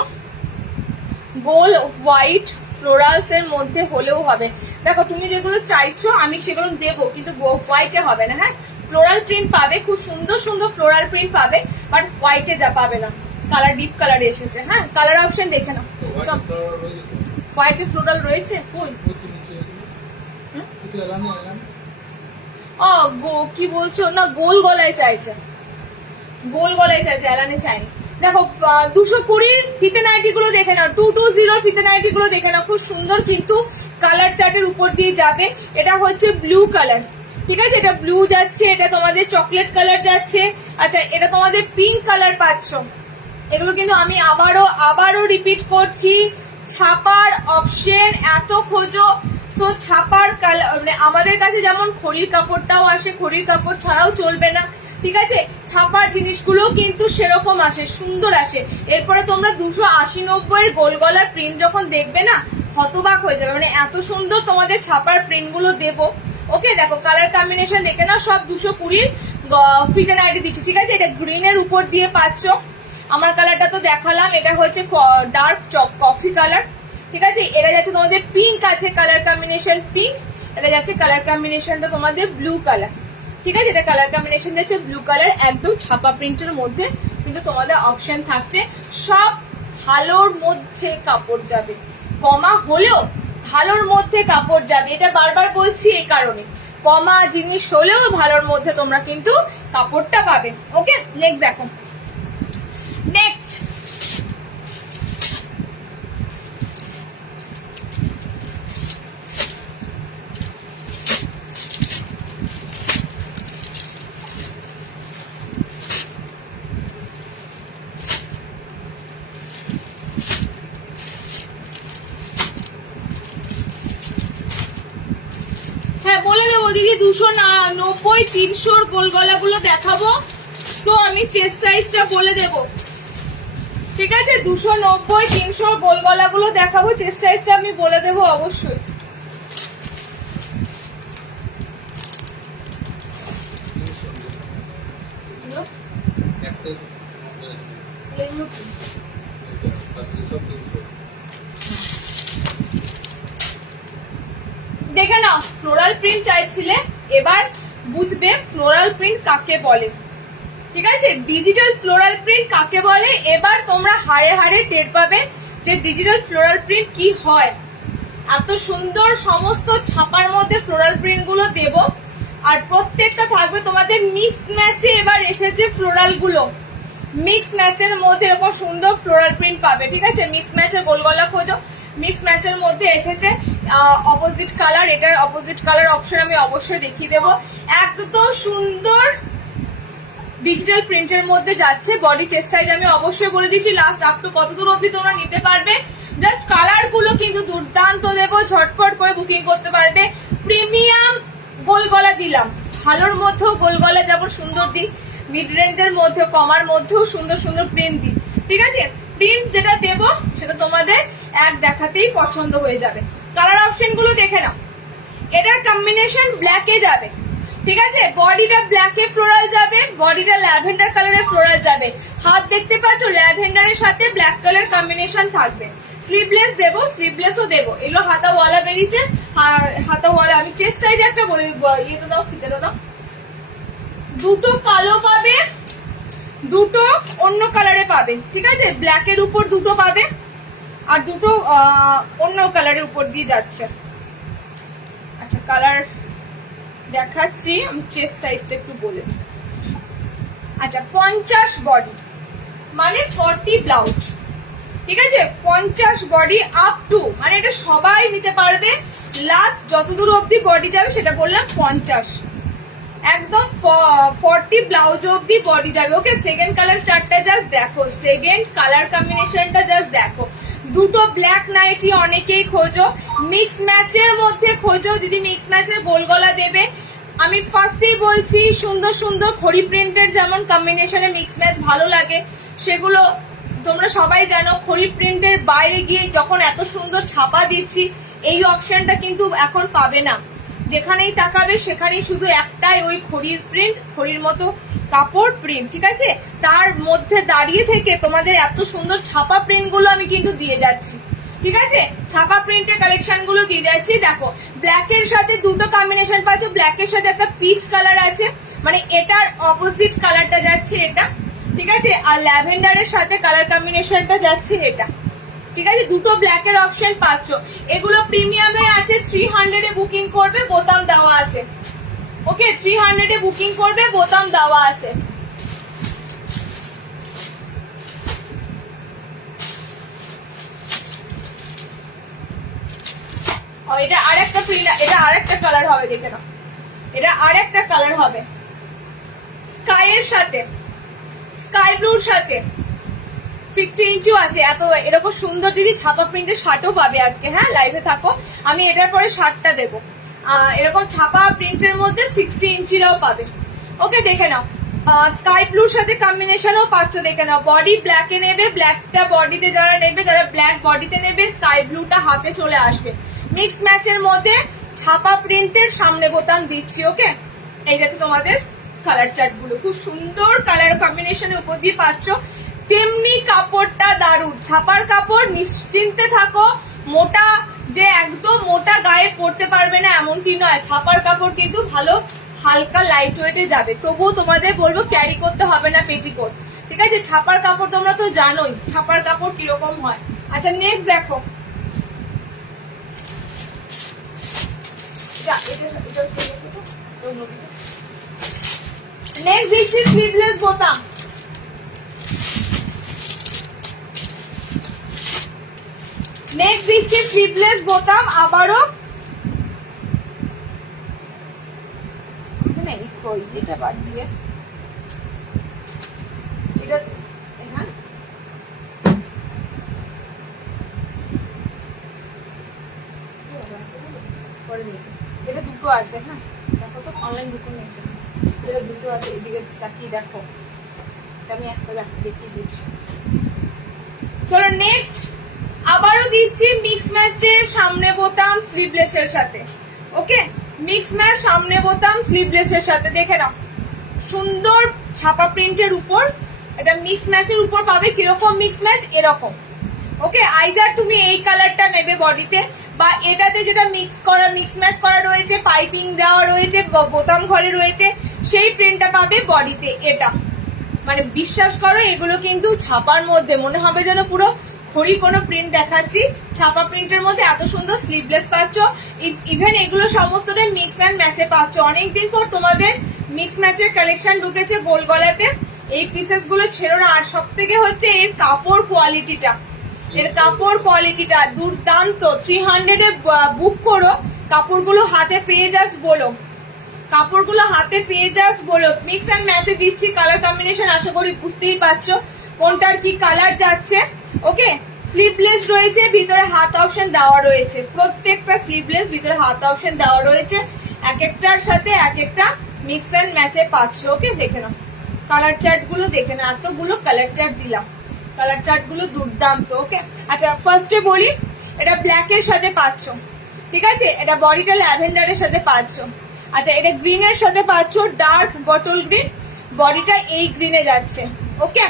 গোল হোয়াইট ফ্লোরালস এর মধ্যে হলেও হবে, দেখো তুমি যেগুলো চাইছো আমি সেগুলো দেবো, কিন্তু হোয়াইটে হবে না, হ্যাঁ। ফ্লোরাল প্রিন্ট পাবে, খুব সুন্দর সুন্দর ফ্লোরাল প্রিন্ট পাবে, বাট হোয়াইটে যা পাবে না, কালার ডিপ কালারে এসেছে, হ্যাঁ। কালার অপশন দেখে নাও, হোয়াইটে ফ্লোরাল রয়েছে, কই, ও কি বলছো না, গোল গলায় চাইছে, গোল গলায় চাইছে, এলানে চাইনি। দেখো 220-র ফিতে নাইটি গুলো দেখে নাও, 220-র ফিতে নাইটি গুলো দেখে নাও, খুব সুন্দর কিন্তু কালার চার্টের উপর দিয়ে যাবে, এটা হচ্ছে ব্লু কালার, ঠিক আছে, এটা ব্লু যাচ্ছে, এটা তোমাদের চকলেট কালার যাচ্ছে, আচ্ছা এটা তোমাদের পিঙ্ক কালার পাচ্ছ, এগুলো কিন্তু আমি আবারও রিপিট করছি, ছাপার অপশন এত খোঁজো, সো ছাপার কালার, মানে আমাদের কাছে যেমন খড়ির কাপড়টাও আসে, খড়ির কাপড় ছাড়াও চলবে না, ঠিক আছে, ছাপার জিনিসগুলো কিন্তু সেরকম আসে, সুন্দর আসে। এরপরে তোমরা 280-90 গোল গলার প্রিন্ট যখন দেখবে না, হতবাক হয়ে যাবে, মানে এত সুন্দর তোমাদের ছাপার প্রিন্ট গুলো দেবো। ওকে, দেখো কালার কম্বিনেশন দেখে না, সব 220 ফিট এন্ড আইডি দিচ্ছি, ঠিক আছে। এটা গ্রিন এর উপর দিয়ে পাচ্ছ, আমার কালারটা তো দেখালাম, এটা হচ্ছে ডার্ক কফি কালার, ঠিক আছে। এটা যাচ্ছে তোমাদের পিঙ্ক আছে, কালার কম্বিনেশন পিঙ্ক। এটা যাচ্ছে কালার কম্বিনেশনটা তোমাদের ব্লু কালার, ঠিক আছে। এটা কালার কম্বিনেশন যাচ্ছে ব্লু কালার, একদম ছাপা প্রিন্টের মধ্যে কিন্তু তোমাদের অপশন থাকছে। সব ভালোর মধ্যে কাপড় যাবে, কমা হলেও ভালোর মধ্যে কাপড় যাবে, এটা বারবার বলছি এই কারণে। কমা জিনিস হলেও ভালোর মধ্যে তোমরা কিন্তু কাপড়টা পাবে। ওকে, নেক্সট দেখো, নেক্সট বলে দেবো দিদি 290-300 গোল গলাগুলো দেখাবো। সো আমি চেস্ট সাইজটা বলে দেবো, ঠিক আছে। 290-300 গোল গলাগুলো দেখাবো, চেস্ট সাইজটা আমি বলে দেবো অবশ্যই। দেখে নাও, ফ্লোরাল প্রিন্ট চাইছিলে, এবার বুঝবে ফ্লোরাল প্রিন্ট কাকে বলে, ঠিক আছে। ডিজিটাল ফ্লোরাল প্রিন্ট কাকে বলে এবার তোমরা হাড়ে হাড়ে টের পাবে যে ডিজিটাল ফ্লোরাল প্রিন্ট কি হয়। এত সুন্দর সমস্ত ছাপার মধ্যে ফ্লোরাল প্রিন্ট গুলো দেব, আর প্রত্যেকটা থাকবে তোমাদের মিক্স ম্যাচে। এবার এসেছে ফ্লোরাল গুলো, মিক্স ম্যাচের মধ্যে এরকম সুন্দর ফ্লোরাল প্রিন্ট পাবে, ঠিক আছে। মিক্স ম্যাচের গোল গলা খোঁজো, মিক্স ম্যাচের মধ্যে এসেছে অপোজিট কালার। এটার অপোজিট কালার অপশন আমি অবশ্যই দেখিয়ে দেবো। একদম সুন্দর ডিজিটাল প্রিন্টের মধ্যে যাচ্ছে। বডি চেস্ট সাইজ আমি অবশ্যই বলে দিচ্ছি, লাস্ট আপ টু কত দূর অবধি তোমরা নিতে পারবে। জাস্ট কালার গুলো কিন্তু দুর্দান্ত দেবো, ঝটপট করে বুকিং করতে পারবে। প্রিমিয়াম গোল গলা দিলাম, ভালোর মধ্যেও গোল গলা যেমন সুন্দর দিই, মিড রেঞ্জের মধ্যে কমার মধ্যেও সুন্দর সুন্দর প্রিন্ট দিই, ঠিক আছে। প্রিন্ট যেটা দেবো সেটা তোমাদের এক দেখাতেই পছন্দ হয়ে যাবে। কালার অপশন গুলো দেখে নাও, এটার কম্বিনেশন ব্ল্যাকে যাবে, ঠিক আছে। বডিটা ব্ল্যাকে ফ্লোরাল যাবে, বডিটা ল্যাভেন্ডার কালারে ফ্লোরাল যাবে। হাত দেখতে পাচ্ছ, ল্যাভেন্ডারের সাথে ব্ল্যাক কালার কম্বিনেশন থাকবে। স্লিভলেস দেবো, স্লিভলেসও দেবো, এগুলো হাতাওয়ালা বেরিয়েছে, হাতাওয়ালা। আমি চেস্ট সাইজ একটা বলে ইয়েতে দাও, ফিতে দাও। দুটো কালো পাবে, দুটো অন্য কালারে পাবে, ঠিক আছে। ব্ল্যাকের উপর দুটো পাবে, আর দুটো অন্য কালারের উপর দিয়ে যাচ্ছে। আচ্ছা, কালার দেখাচ্ছি, আমি চেস্ট সাইজটা একটু বলে। আচ্ছা, 50 বডি মানে 40 ব্লাউজ, ঠিক আছে। 50 বডি আপ টু, মানে এটা সবাই নিতে পারবে। লাস্ট যতদূর অব্দি বডি যাবে সেটা বললাম 50, একদম 40 ব্লাউজ অব্দি বডি যাবে। ওকে, সেকেন্ড কালার চারটা জাস্ট দেখো, সেকেন্ড কালার কম্বিনেশনটা জাস্ট দেখো। দুটো ব্ল্যাক নাইটি অনেকেই খোঁজো, মিক্স ম্যাচের মধ্যে খোঁজো, দিদি মিক্স ম্যাচের গোল গলা দেবে। আমি ফার্স্টেই বলছি, সুন্দর সুন্দর খড়ি প্রিন্টের যেমন কম্বিনেশনে মিক্স ম্যাচ ভালো লাগে, সেগুলো তোমরা সবাই জানো। খড়ি প্রিন্টের বাইরে গিয়ে যখন এত সুন্দর ছাপা দিচ্ছি, এই অপশনটা কিন্তু এখন পাবে না। যেখানেই তাকাবে সেখানেই শুধু একটাই ওই খড়ির প্রিন্ট, খড়ির মতো কাপড় প্রিন্ট, ঠিক আছে। তার মধ্যে দাঁড়িয়ে থেকে তোমাদের এত সুন্দর ছাপা প্রিন্ট গুলো আমি কিন্তু দিয়ে যাচ্ছি, ঠিক আছে। ছাপা প্রিন্টের কালেকশন গুলো দিয়ে যাচ্ছি। দেখো, ব্ল্যাকের সাথে দুটো কম্বিনেশন পাচ্ছ, ব্ল্যাকের সাথে একটা পিচ কালার আছে, মানে এটার অপোজিট কালারটা যাচ্ছে এটা, ঠিক আছে। আর ল্যাভেন্ডারের সাথে কালার কম্বিনেশনটা যাচ্ছে এটা, ঠিক আছে। দুটো ব্ল্যাকের অপশন পাচ্ছ। এগুলো প্রিমিয়ামে আছে, 300 এ বুকিং করবে, বোতাম দেওয়া আছে। ওকে, 300 এ বুকিং করবে, বোতাম দেওয়া আছে। এটা আরেকটা প্রিন্ট, এটা আরেকটা কালার হবে, দেখে নাও। এটা আরেকটা কালার হবে স্কাই এর সাথে, স্কাই ব্লুর সাথে। 60 ইঞ্চিও আছে। এত এরকম সুন্দর দিদি ছাপা প্রিন্টের শার্টও পাবে আজকে। হ্যাঁ, লাইভে থাকো, আমি এটার পরে শার্টটা দেবো। এরকম ছাপা প্রিন্টের মধ্যে 60 ইঞ্চিরাও পাবে। ওকে, দেখে নাও, স্কাই ব্লুর সাথে কম্বিনেশনও পাচ্ছ, দেখে নাও। বডি ব্ল্যাকে নেবে, ব্ল্যাকটা বডিতে যারা নেবে তারা ব্ল্যাক বডিতে নেবে, স্কাই ব্লুটা হাতে চলে আসবে। মিক্স ম্যাচের মধ্যে ছাপা প্রিন্টের সামনে বোতাম দিচ্ছি। ওকে, এই গেছে তোমাদের কালার চার্ট গুলো, খুব সুন্দর কালার কম্বিনেশনের উপর দিয়ে পাচ্ছ। তেমনি কাপড়টা দারুণ, ছাপার কাপড়, নিশ্চিন্তে থাকো। মোটা যে একদম মোটা গায়ে পরতে পারবে না এমনটি নয়, ছাপার কাপড় কিন্তু ভালো হালকা লাইট ওয়েটে যাবে। তবুও তোমাদের বলবো ক্যারি করতে হবে না পেটিকোট, ঠিক আছে। ছাপার কাপড় তোমরা তো জানোই ছাপার কাপড় কিরকম হয়। আচ্ছা নেক্সট দেখো, নেক্সট দিচ্ছি স্লিভলেস বোতাম। নেক্সট দিচ্ছি স্লিভলেস বোতাম আবারও। এটা বাদ দিয়ে এটা এটা দুটো আছে, হ্যাঁ দেখো তো অনলাইন দুটো নেই, এটা দুটো আছে। এদিকে তাকিয়ে দেখো, আমি একটা দেখিয়ে দিচ্ছি। চলো নেক্সট আবারও দিচ্ছি মিক্স ম্যাচের সামনে বোতাম স্লিভলেসের সাথে। ওকে, মিক্স ম্যাচ সামনে বোতাম স্লিভলেসের সাথে, দেখে নাও সুন্দর ছাপা প্রিন্টের উপর। এটা মিক্স ম্যাচের উপর পাবে কিরকম মিক্স ম্যাচ, এরকম। ওকে, আইদার তুমি এই কালারটা নেবে বডিতে, বা এটাতে যেটা মিক্স ম্যাচ করা রয়েছে, পাইপিং দেওয়া রয়েছে, বোতাম ঘরে রয়েছে, সেই প্রিন্টটা পাবে বডিতে। এটা মানে বিশ্বাস করো এগুলো কিন্তু ছাপার মধ্যে মনে হবে যেন পুরো খড়ি কোনো প্রিন্ট দেখাচ্ছি। ছাপা প্রিন্টের মধ্যে এত সুন্দর স্লিভলেস পাচ্ছ। ইভেন এগুলো সমস্তটাই মিক্স অ্যান্ড ম্যাচে পাচ্ছ। অনেকদিন পর তোমাদের মিক্স ম্যাচের কালেকশন ঢুকেছে গোল গলাতে, এই পিসেস গুলো ছেড়ো না। আর সব থেকে হচ্ছে এর কাপড় কোয়ালিটিটা, এর কাপড় কোয়ালিটিটা দুর্দান্ত। 300 এ বুক করো, কাপড়গুলো হাতে পেয়ে জাস্ট বলো, কাপড়গুলো হাতে পেয়ে জাস্ট বলো। মিক্স অ্যান্ড ম্যাচে দিচ্ছি কালার কম্বিনেশন, আশা করি বুঝতেই পারছো কোনটার কি কালার যাচ্ছে। ওকে, স্লিভলেস রয়েছে, ভিতরে হাত অপশন দেওয়া রয়েছে, প্রত্যেকটা স্লিভলেস ভিতরে হাত অপশন দেওয়া রয়েছে। এক একটার সাথে এক একটা মিক্স অ্যান্ড ম্যাচে পাচ্ছ। ওকে, দেখে নাও কালার চার্ট গুলো, দেখে নাও এতগুলো কালার চার্ট দিলাম, কালার চার্ট গুলো দুর্দান্ত। ওকে, আচ্ছা ফার্স্টে বলি, এটা ব্ল্যাকের সাথে পাচ্ছ, ঠিক আছে। এটা বডিটা ল্যাভেন্ডারের সাথে পাচ্ছ। আচ্ছা এটা গ্রিনের সাথে পাচ্ছ, ডার্ক বটল গ্রিন, বডিটা এই গ্রিনে যাচ্ছে। ওকে,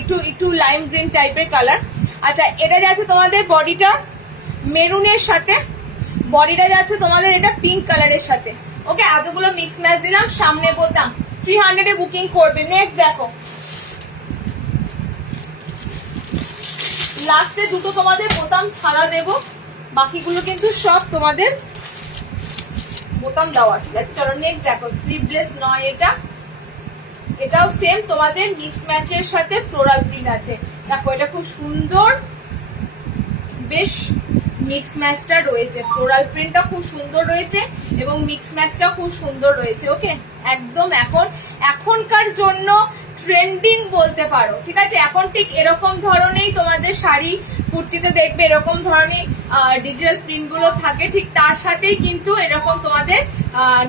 একটু একটু লাইম গ্রিন টাইপের কালার। আচ্ছা এটা যাচ্ছে তোমাদের বডিটা মেরুনের সাথে, বডিটা যাচ্ছে তোমাদের এটা পিঙ্ক কালারের সাথে। ওকে, এতগুলো মিক্স ম্যাচ দিলাম। সামনে বোতাম 300 এ বুকিং করবে। নেক্সট দেখো, লাস্টে দুটো তোমাদের বোতাম ছাড়া দেব, বাকিগুলো কিন্তু সব তোমাদের বোতাম দেওয়া, ঠিক আছে। চলো নেক্সট দেখো, স্লিভলেস নয় এটা, এটাও সেম তোমাদের মিক্স ম্যাচের সাথে ফ্লোরাল প্রিন্ট আছে। দেখো এটা খুব সুন্দর, বেশ মিক্স ম্যাচটা রয়েছে, ফ্লোরাল প্রিন্টটা খুব সুন্দর রয়েছে এবং মিক্স ম্যাচটা খুব সুন্দর রয়েছে। ওকে, একদম এখনকার জন্য ট্রেন্ডিং বলতে পারো, ঠিক আছে। এখন ঠিক এরকম ধরনেরই তোমাদের শাড়ি কুর্তিতে দেখবে এরকম ধরনের ডিজিটাল প্রিন্ট গুলো থাকে, ঠিক তার সাথেই কিন্তু এরকম তোমাদের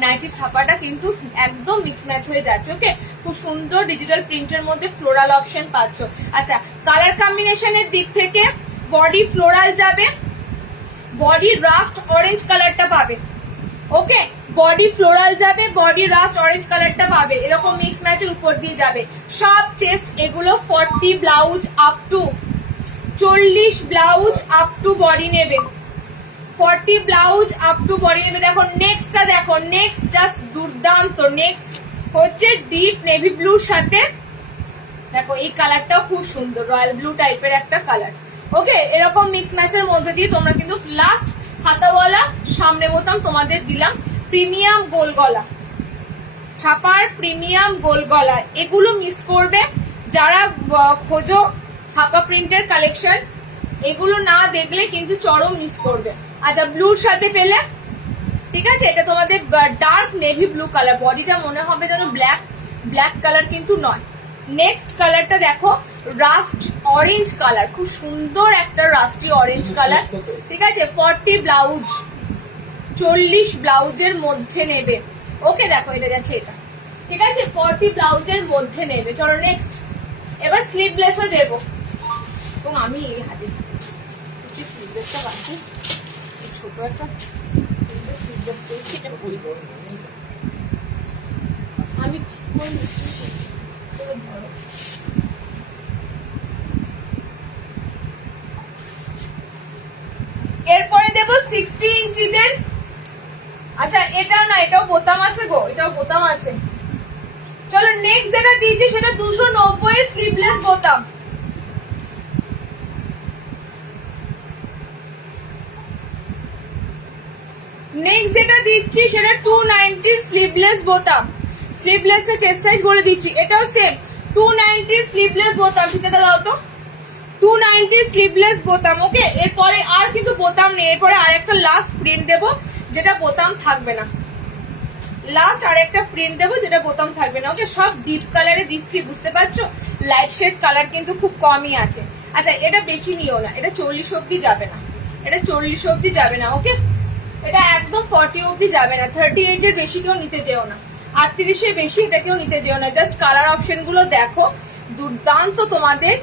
নাইটি ছাপাটা কিন্তু একদম মিক্স ম্যাচ হয়ে যাচ্ছে। ওকে, খুব সুন্দর ডিজিটাল প্রিন্টের মধ্যে ফ্লোরাল অপশন পাচ্ছ। আচ্ছা কালার কম্বিনেশনের দিক থেকে বডি ফ্লোরাল যাবে, বডি রাস্ট অরেঞ্জ কালারটা পাবে। ওকে, বডি ফ্লোরাল যাবে, বডি রাস্ট অরেঞ্জ কালারটা পাবে, এরকম মিক্স ম্যাচের উপর দিয়ে যাবে। সব চেস্ট এগুলো 40 blouse up to 40 blouse up to body নেবে, 40 ব্লাউজ আপ টু বডি নেবে। দেখো নেক্সটটা দেখো, নেক্সট জাস্ট দুর্দান্ত। নেক্সট হচ্ছে ডিপ নেভি ব্লুর সাথে, দেখো এই কালারটাও খুব সুন্দর, রয়্যাল ব্লু টাইপের একটা কালার। ওকে, এরকম মিক্স ম্যাচের মধ্যে দিয়ে তোমরা কিন্তু লাস্ট হাতাওয়ালা সামনে বোতাম তোমাদের দিলাম। প্রিমিয়াম গোল গলা, ছাপার প্রিমিয়াম গোল গলা, এগুলো মিস করবে যারা খোঁজো ছাপা প্রিন্টের কালেকশন, এগুলো না দেখলে কিন্তু চরম মিস করবে। আচ্ছা ব্লুর সাথে পেলে, ঠিক আছে, এটা তোমাদের ডার্ক নেভি ব্লু কালার, বডিটা মনে হবে যেন ব্ল্যাক, ব্ল্যাক কালার কিন্তু নয়। নেক্সট কালারটা দেখো, রাস্ট অরেঞ্জ কালার, খুব সুন্দর একটা রাস্টি অরেঞ্জ কালার, ঠিক আছে। 40 ব্লাউজ 40 ব্লাউজের মধ্যে নেবে। ওকে, দেখো এটা যাচ্ছে এটা ঠিক আছে 40 ব্লাউজের মধ্যে নেবে। চলো নেক্সট, এবার স্লিভলেসও দেবো, এবং আমি এই হাতে স্লিভলেসটা বাকি ছোট একটা আমি এরপরে দেবো 60 ইঞ্চিদের। আচ্ছা এটা না, এটাও বোতাম আছে গো, এটাও বোতাম আছে। চলো নেক্সট যেটা দিয়েছি সেটা 290 স্লিভলেস বোতাম। নেক্সট যেটা দিচ্ছি সেটা 290 স্লিভলেস বোতাম। স্লিভলেসটা চেস্ট সাইজ বলে দিচ্ছি, এটাও সেম 290 স্লিভলেস বোতাম। ঠিক আছে দাও তো 290 স্লিভলেস বোতাম। ওকে, এরপরে আর কিন্তু বোতাম নেই, এরপরে আর একটা লাস্ট প্রিন্ট দেবো যেটা বোতাম থাকবে না। লাস্ট আর একটা প্রিন্ট দেবো যেটা বোতাম থাকবে না। ওকে, সব ডিপ কালারে দিচ্ছি, বুঝতে পারছো, লাইট শেড কালার কিন্তু খুব কমই আছে। আচ্ছা এটা বেশি নিও না, এটা 40 অব্দি যাবে না, এটা 40 অব্দি যাবে না। ওকে, এটা একদম 40 অব্দি যাবে না, 38 এর বেশি কেউ নিতে যেও না, 38 এর বেশি এটা কেউ নিতে যেও না। জাস্ট কালার অপশন গুলো দেখো, দুর্দান্ত তোমাদের,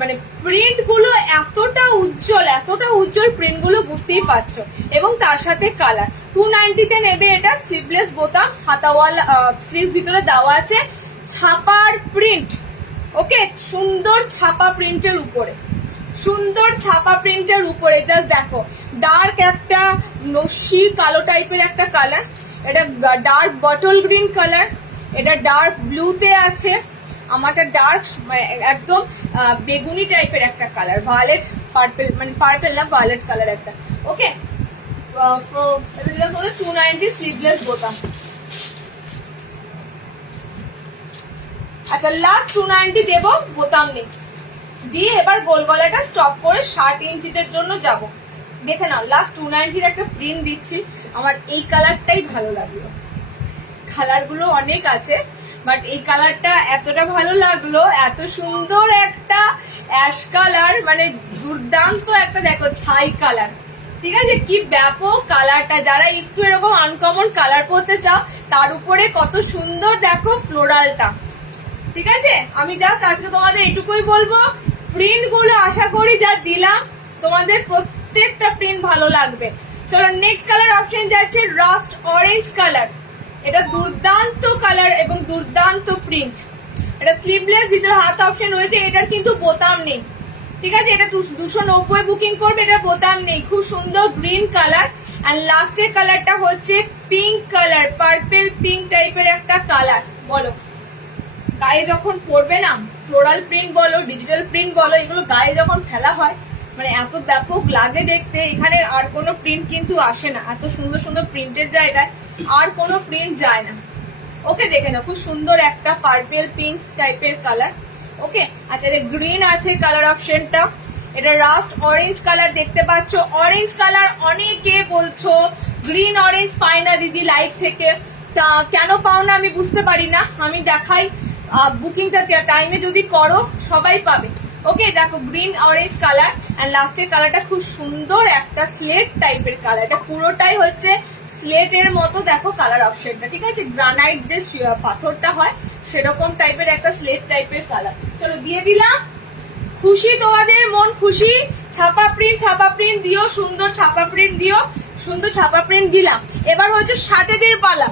মানে প্রিন্ট গুলো এতটা উজ্জ্বল প্রিন্ট গুলো বুঝতেই পারছো, এবং তার সাথে কালার। 290 তে নেবে এটা, স্লিভলেস বোতাম, হাতাওয়ালা, স্লিভস ভিতরে দেওয়া আছে ছাপার প্রিন্ট। ওকে, সুন্দর ছাপা প্রিন্টের উপরে, সুন্দর ছাপা প্রিন্টের উপরে জাস্ট দেখো, ডার্ক একটা নস্যি কালো টাইপের একটা কালার, এটা ডার্ক বটল গ্রিন কালার, এটা ডার্ক ব্লুতে আছে, আমারটা ডার্ক একদম বেগুনি টাইপের একটা কালার, ভায়োলেট পার্পল, মানে পার্পল না ভায়োলেট কালার একটা। ওকে, এটা দিলাম 290 স্লিভলেস বোতাম। আচ্ছা লাস্ট 290 দেবো, বোতাম নেই, দিয়ে এবার গোল গলাটা স্টপ করে 60 ইঞ্চিদের জন্য যাব। দেখে নাও লাস্ট 290 একটা প্রিন্ট দিচ্ছি, আমার এই কালারটাই ভালো লাগলো। কালার গুলো অনেক আছে, বাট এই কালারটা এতটা ভালো লাগলো, এত সুন্দর একটা অ্যাশ কালার, মানে দুর্দান্ত একটা দেখো ছাই কালার। ঠিক আছে, কি ব্যাপক কালারটা, যারা একটু এরকম আনকমন কালার পরতে চাও তার উপরে কত সুন্দর দেখো ফ্লোরালটা। ঠিক আছে, আমি জাস্ট আজকে তোমাদের এইটুকুই বলবো, প্রিন্ট গুলো আশা করি যা দিলাম তোমাদের প্রত্যেকটা প্রিন্ট ভালো লাগবে। চলো নেক্সট কালার অপশন যাচ্ছে রাস্ট অরেঞ্জ কালার। এটা দুর্দান্ত কালার এবং দুর্দান্ত প্রিন্ট, এটা স্লিভলেস, ভিতরে হাত অপশন রয়েছে, এটার কিন্তু বোতাম নেই। ঠিক আছে, এটা 290 বুকিং করবে, এটার বোতাম নেই। খুব সুন্দর গ্রিন কালার, এন্ড লাস্টের কালারটা হচ্ছে পিঙ্ক কালার, পার্পল পিঙ্ক টাইপের একটা কালার। বলো গায়ে যখন পরবে না, ফ্লোরাল প্রিন্ট বলো, ডিজিটাল প্রিন্ট বলো, এগুলো গায়ে যখন ফেলা হয় মানে এত ব্যাপক লাগে দেখতে। এখানে আর কোনো প্রিন্ট কিন্তু আসে না, এত সুন্দর সুন্দর প্রিন্টের জায়গায় আর কোনো প্রিন্ট যায় না। ওকে, দেখে না খুব সুন্দর একটা পার্পল পিঙ্ক টাইপের কালার। ওকে, আচ্ছা এটা গ্রিন আছে কালার অপশনটা, এটা রাস্ট অরেঞ্জ কালার দেখতে পাচ্ছ। অরেঞ্জ কালার অনেকে বলছো গ্রিন অরেঞ্জ পায় না দিদি লাইট থেকে, তা কেন পাও না আমি বুঝতে পারি না, আমি দেখাই। বুকিংটা টাইমে যদি করো সবাই পাবে। ওকে, দেখো গ্রিন অরেঞ্জ কালার, এন্ড লাস্টের কালারটা খুব সুন্দর একটা স্লেট টাইপের কালার, এটা পুরোটাই হচ্ছে স্লেটের মতো দেখো কালার অপশনটা। ঠিক আছে, গ্রানাইট যে পাথরটা হয় সেরকম টাইপের একটা স্লেট টাইপের কালার। চলো দিয়ে দিলাম, খুশি তোমাদের মন খুশি। ছাপা প্রিন্ট দিও, সুন্দর ছাপা প্রিন্ট দিও, সুন্দর ছাপা প্রিন্ট দিলাম। এবার হচ্ছে ষাটেদের পালা।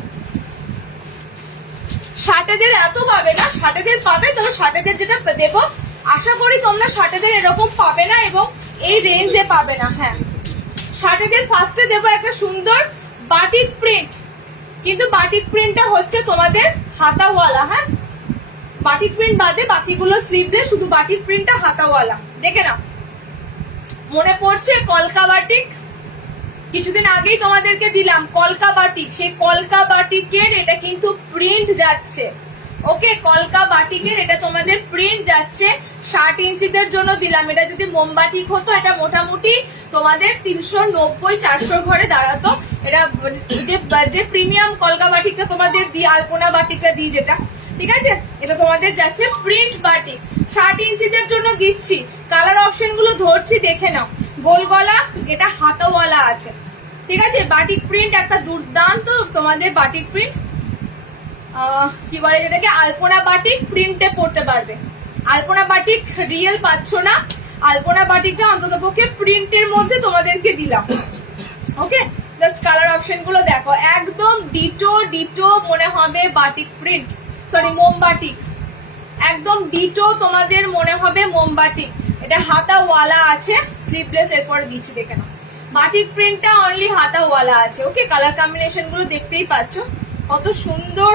ষাটেদের এত পাবে না, ষাটেদের পাবে, তবে ষাটেদের যেটা দেবো আশা করি তোমরা ষাটেদের এরকম পাবে না এবং এই রেঞ্জে পাবে না। হ্যাঁ, ষাটেদের ফার্স্টে দেবো একটা সুন্দর বাটিক প্রিন্ট, কিন্তু বাটিক প্রিন্টটা হচ্ছে তোমাদের হাতাওয়ালা। হ্যাঁ, বাটিক প্রিন্ট বাদে বাকিগুলো স্লিভলেস, শুধু বাটিক প্রিন্টটা হাতাওয়ালা। দেখে নাও, মনে পড়ছে কলকা বাটিক, কিছুদিন আগেই তোমাদেরকে দিলাম কলকা বাটিক, সেই কলকা বাটিকের এটা কিন্তু প্রিন্ট যাচ্ছে। ওকে, কলকা বাটিকের এটা তোমাদের প্রিন্ট যাচ্ছে, 60 ইঞ্চিদের জন্য দিলাম। এটা যদি মোমবাটিক হতো এটা মোটামুটি তোমাদের 390-400 ঘরে দাঁড়াতো। এটা যে প্রিমিয়াম কলকা বাটিকটা তোমাদের দিই, আলপনা বাটিকটা দিই যেটা, ঠিক আছে, এটা তোমাদের যাচ্ছে প্রিন্ট বাটিক, 60 ইঞ্চিদের জন্য দিচ্ছি। কালার অপশন গুলো ধরছি দেখে নাও। গোল গলা, এটা হাতাওয়ালা আছে। ঠিক আছে, বাটিক প্রিন্ট একটা দুর্দান্ত তোমাদের বাটিক প্রিন্ট। কি বলে যেটাকে আলপনা বাটিক প্রিন্টে পড়তে পারবে। আলপনা বাটিক রিয়েল পাচ্ছ না, আলপনা বাটিকটা অন্ততপক্ষে প্রিন্টের মধ্যে তোমাদেরকে দিলাম। ওকে, জাস্ট কালার অপশন গুলো দেখো, একদম ডিটো ডিটো মনে হবে বাটিক প্রিন্ট, সরি মোমবাটিক, একদম ডিটো তোমাদের মনে হবে মোমবাটিক। এটা হাতাওয়ালা আছে, স্লিভলেস এরপরে দিচ্ছি দেখে নাও। বাটিক প্রিন্টটা অনলি হাতাওয়ালা আছে। ওকে, কালার কম্বিনেশন গুলো দেখতেই পাচ্ছ কত সুন্দর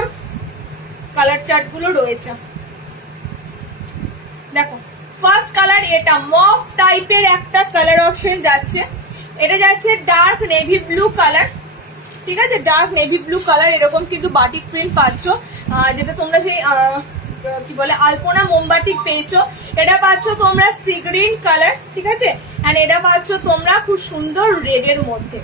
কালার চার্ট গুলো রয়েছে। দেখো ফার্স্ট কালার এটা মফ টাইপের একটা কালার অপশন যাচ্ছে, এটা যাচ্ছে ডার্ক নেভি ব্লু কালার। ঠিক আছে, ডার্ক নেভি ব্লু কালার, এরকম কিন্তু বাটিক প্রিন্ট পাচ্ছ, যেটা তোমরা সেই কি বলে আলপনা মোমবাটিক পেয়েছো। এটা পাচ্ছ তোমরা সি গ্রিন কালার, ঠিক আছে, এন্ড এটা পাচ্ছ তোমরা খুব সুন্দর রেড এর মধ্যে।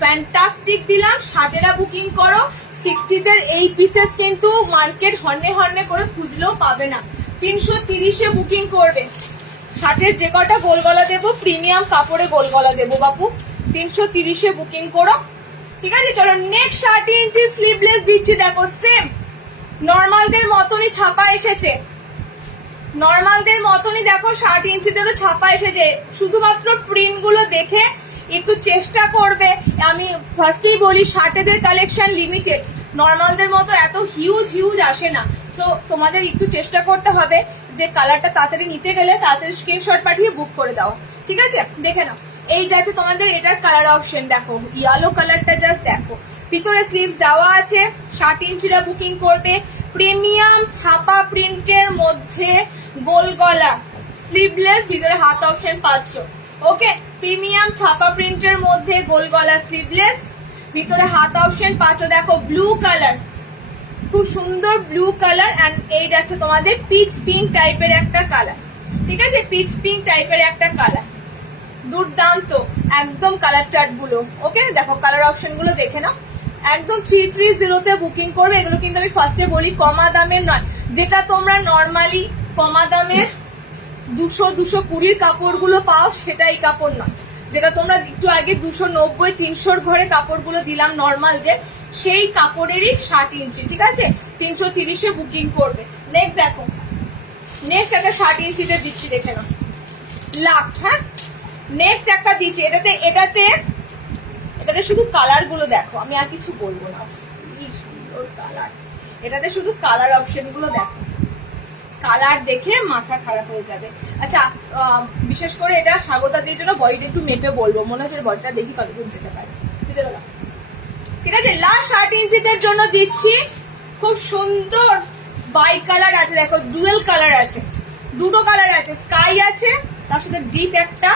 ফ্যান্টাস্টিক দিলাম, শার্টেরা বুকিং করো। 60 এই পিসেস কিন্তু মার্কেট হর্নে হর্নে করে খুঁজলেও পাবে না, 330-এ বুকিং করবে। শার্টের যে কটা গোল গলা দেবো প্রিমিয়াম কাপড়ে গোল গলা দেবো বাপু, 330-এ বুকিং করো। ঠিক আছে, চলো নেক্সট 60 ইঞ্চি স্লিভলেস দিচ্ছি। দেখো সেম নর্মালদের মতনই ছাপা এসেছে, নর্মালদের মতনই দেখো 60 ইঞ্চিদেরও ছাপা এসেছে। শুধুমাত্র প্রিন্ট গুলো দেখে একটু চেষ্টা করবে। আমি ফার্স্টেই বলি শার্টেদের কালেকশন লিমিটেড, নর্মালদের মতো এত হিউজ হিউজ আসে না। সো তোমাদের একটু চেষ্টা করতে হবে যে কালারটা তাড়াতাড়ি নিতে গেলে তাড়াতাড়ি স্ক্রিনশট পাঠিয়ে বুক করে দাও। ঠিক আছে, দেখে নাও এই যাচ্ছে তোমাদের এটার কালার অপশন। দেখো ইয়েলো কালারটা জাস্ট দেখো, ভিতরে স্লিভস দেওয়া আছে, 60 ইঞ্চিরা বুকিং করবে। প্রিমিয়াম ছাপা প্রিন্টের মধ্যে গোল গলা স্লিভলেস, ভিতরে হাত অপশন পাচ্ছ। ওকে, প্রিমিয়াম ছাপা প্রিন্টের মধ্যে গোল গলা স্লিভলেস, ভিতরে হাত অপশন পাচ্ছ। দেখো ব্লু কালার, খুব সুন্দর ব্লু কালার, এন্ড এই যাচ্ছে তোমাদের পিচ পিঙ্ক টাইপের একটা কালার। ঠিক আছে, পিচ পিঙ্ক টাইপের একটা কালার, দুর্দান্ত একদম কালার চার্ট গুলো। ওকে, দেখো কালার অপশন গুলো দেখে নাও, একদম 330-তে বুকিং করবে। এগুলো কিন্তু আমি ফার্স্টে বলি কমা দামের নয়, যেটা তোমরা নর্মালি কমা দামের 200-220 কাপড়গুলো পাও সেটা এই কাপড় নয়। যেটা তোমরা একটু আগে 290-300 ঘরে কাপড়গুলো দিলাম নর্মাল রেট, সেই কাপড়েরই 60 ইঞ্চি। ঠিক আছে, 330-এ বুকিং করবে। নেক্সট দেখো, নেক্সট একটা 60 ইঞ্চিতে দিচ্ছি, দেখে নাও লাস্ট। হ্যাঁ, নেক্সট একটা দিচ্ছি, এটাতে শুধু কালার গুলো দেখো, আমি আর কিছু বলবো না। কি সুন্দর কালার, এটাতে শুধু কালার অপশন গুলো দেখো, কালার দেখে মাথা খারাপ হয়ে যাবে। আচ্ছা, বিশেষ করে এটা স্বাগতাদের জন্য বডিটা একটু মেপে বলবো, মনে হচ্ছে বডিটা দেখি কতদিন যেতে পারে। ঠিক আছে, লাস্ট 60 ইঞ্চিদের জন্য দিচ্ছি খুব সুন্দর বাই কালার আছে। দেখো ডুয়েল কালার আছে, দুটো কালার আছে, স্কাই আছে, তার সাথে ডিপ একটা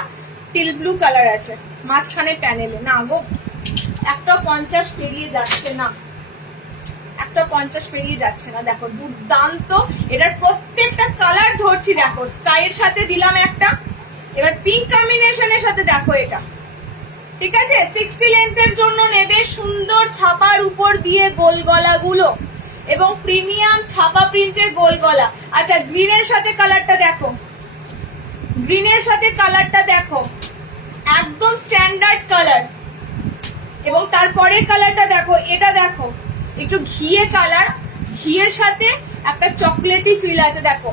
টিল ব্লু কালার আছে মাঝখানে প্যানেলে। না গো, 150 পেরিয়ে যাচ্ছে না, 150 পেরিয়ে যাচ্ছে না। দেখো দুর্দান্ত, এটার প্রত্যেকটা কালার ধরছি। দেখো স্কাইয়ের সাথে দিলাম একটা, এবার পিঙ্ক কম্বিনেশনের সাথে দেখো এটা। ঠিক আছে, 60 লেন্থের জন্য নেবে সুন্দর ছাপার উপর দিয়ে গোল গলা গুলো এবং প্রিমিয়াম ছাপা প্রিন্টের গোল গলা। আচ্ছা, গ্রিনের সাথে কালারটা দেখো, গ্রিনের সাথে কালারটা দেখো, একদম স্ট্যান্ডার্ড কালার। এবং তারপরের কালারটা দেখো, এটা দেখো একটু ঘিয়ে কালার, ঘিয়ের সাথে একটা চকলেটি ফিল আছে। দেখো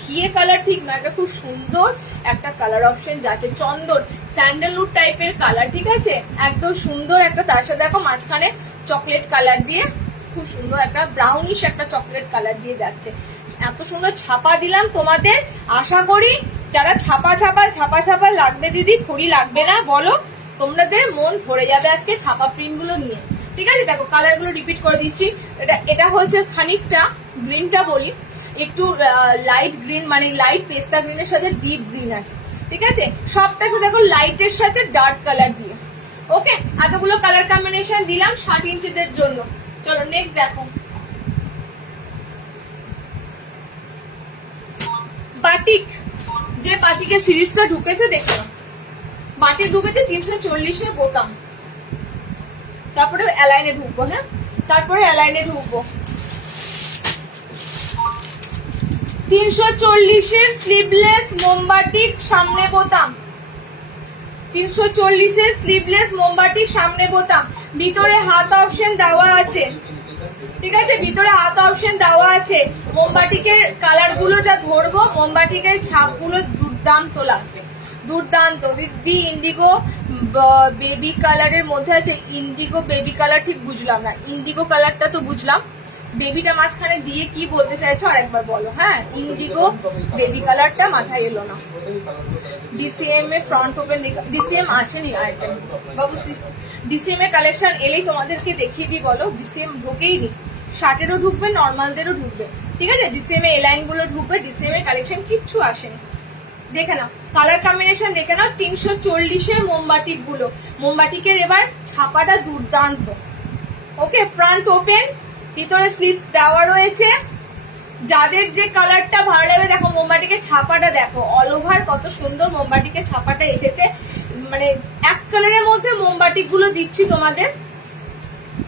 ঘিয়ে কালার ঠিক না, এটা খুব সুন্দর একটা কালার অপশন যাচ্ছে, চন্দন স্যান্ডেলউড টাইপের কালার। ঠিক আছে, একদম সুন্দর একটা, তার সাথে দেখো মাঝখানে চকলেট কালার দিয়ে খুব সুন্দর একটা ব্রাউনিশ একটা চকলেট কালার দিয়ে যাচ্ছে। এত সুন্দর ছাপা দিলাম তোমাদের, আশা করি যারা ছাপা ছাপা লাগবে দিদি, খড়ি লাগবে না বলো, তোমাদের মন ভরে যাবে আজকে ছাপা প্রিন্ট গুলো নিয়ে। ঠিক আছে, দেখো কালার গুলো রিপিট করে দিচ্ছি। এটা হচ্ছে খানিকটা গ্রিনটা বলি, একটু লাইট গ্রিন, মানে লাইট পেস্তা গ্রিনের সাথে ডিপ গ্রিন আছে। ঠিক আছে, সবটার সাথে দেখো লাইটের সাথে ডার্ক কালার দিয়ে। ওকে, এতগুলো কালার কম্বিনেশন দিলাম 60 ইঞ্চিদের জন্য। চলো নেক্সট দেখো, বাটিক, যে বাটিকের সিরিজটা ঢুকেছে দেখো, বাটিক ঢুকেছে 340-এর বোতাম, তারপরে অ্যালাইনে ঢুকবো। হ্যাঁ, তারপরে অ্যালাইনে ঢুকবো। 340-এর স্লিভলেস মোমবাটিক সামনে বোতাম, 340-এর স্লিভলেস মোমবাটিক সামনে বোতাম, ভিতরে হাত অপশন দেওয়া আছে। ঠিক আছে, ভিতরে হাত অপশন দেওয়া আছে। মোমবাটিকের কালার গুলো যা ধরবো, মোমবাটিকের ছাপগুলো দুর্দান্ত লাগবে, দুর্দান্ত। দি ইন্ডিগো বেবি কালারের মধ্যে আছে, ইন্ডিগো বেবি কালার ঠিক বুঝলাম না, ইন্ডিগো কালারটা তো বুঝলাম, বেবিটা মাঝখানে দিয়ে কি বলতে চাইছো আরেকবার বলো। হ্যাঁ, ইন্ডিগো বেবি কালারটা মাথায় এলো না। ডিসিএম এ ফ্রন্ট ওপেন, ডিসিএম আসেনি আইটেম বাবু, ডিসিএম এর কালেকশন এলেই তোমাদেরকে দেখিয়ে দিই। বলো, ডিসিএম ঢুকেই নি, শার্টেরও ঢুকবে, নর্মালদেরও ঢুকবে, ঠিক আছে। ডিসিএম এ এলাইন গুলো ঢুকবে, ডিসিএম এর কালেকশন কিচ্ছু আসেনি। দেখে নাও কালার কম্বিনেশন, দেখে নাও 340-এর মোমবাটিক গুলো, মোমবাটিকের এবার ছাপাটা দুর্দান্ত। ওকে, ফ্রন্ট ওপেন, ভিতরে স্লিভস দেওয়া রয়েছে। যাদের যে কালারটা ভালো লাগবে, দেখো মোমবাটিকে ছাপাটা দেখো, অল ওভার কত সুন্দর মোমবাটিকে ছাপাটা এসেছে। মানে এক কালারের মধ্যে মোমবাটিক গুলো দিচ্ছি তোমাদের।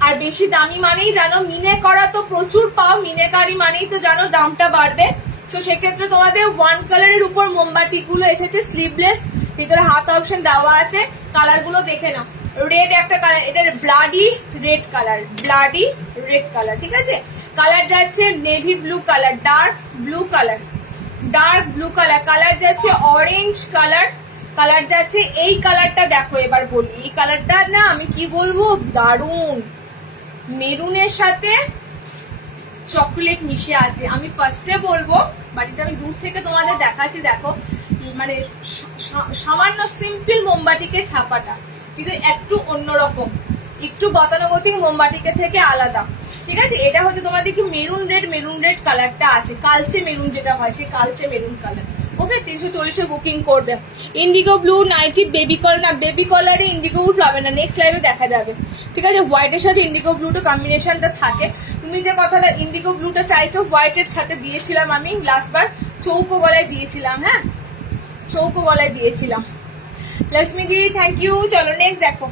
আর বেশি দামি মানেই জানো, মিনে করা তো প্রচুর পাও, মিনেকারি মানেই তো জানো দামটা বাড়বে। তো সেক্ষেত্রে তোমাদের ওয়ান কালারের উপর মোমবাটিক গুলো এসেছে, স্লিভলেস, ভিতরে হাত অপশন দেওয়া আছে। কালার গুলো দেখে নাও, রেড একটা কালার, এটা bloody red colour, bloody red colour, ঠিক আছে। কালার যাচ্ছে navy blue colour, dark blue colour, dark blue colour, colour যাচ্ছে অরেঞ্জ কালার, কালার যাচ্ছে এই কালারটা দেখো। এবার বলি, এই কালারটা না আমি কি বলবো, দারুণ, মেরুনের সাথে চকলেট মিশে আছে। আমি ফার্স্টে বলবো, বাট এটা আমি দূর থেকে তোমাদের দেখাচ্ছি, দেখো মানে সামান্য সিম্পল মোমবাটিকে ছাপাটা, কিন্তু একটু অন্যরকম, একটু গতানুগতিক মোমবাটিকে থেকে আলাদা, ঠিক আছে। এটা হচ্ছে তোমাদের একটু মেরুন রেড কালারটা আছে, কালচে মেরুন যেটা হয়, সেই কালচে মেরুন কালার। ওকে, 340-এ বুকিং করবে। ইন্ডিগো ব্লু নাইটি বেবি কলার, না বেবি কলারে ইন্ডিগো ব্লু পাবে না, নেক্সট লাইভে দেখা যাবে, ঠিক আছে। হোয়াইটের সাথে ইন্ডিগো ব্লুটা কম্বিনেশনটা থাকে। তুমি যে কথাটা ইন্ডিগো ব্লুটা চাইছো, হোয়াইটের সাথে দিয়েছিলাম আমি লাস্টবার, চৌকো গলায় দিয়েছিলাম। হ্যাঁ, চৌকো গলায় দিয়েছিলাম। লক্ষ্মী দি থ্যাংক ইউ। চলো নেক্সট দেখো,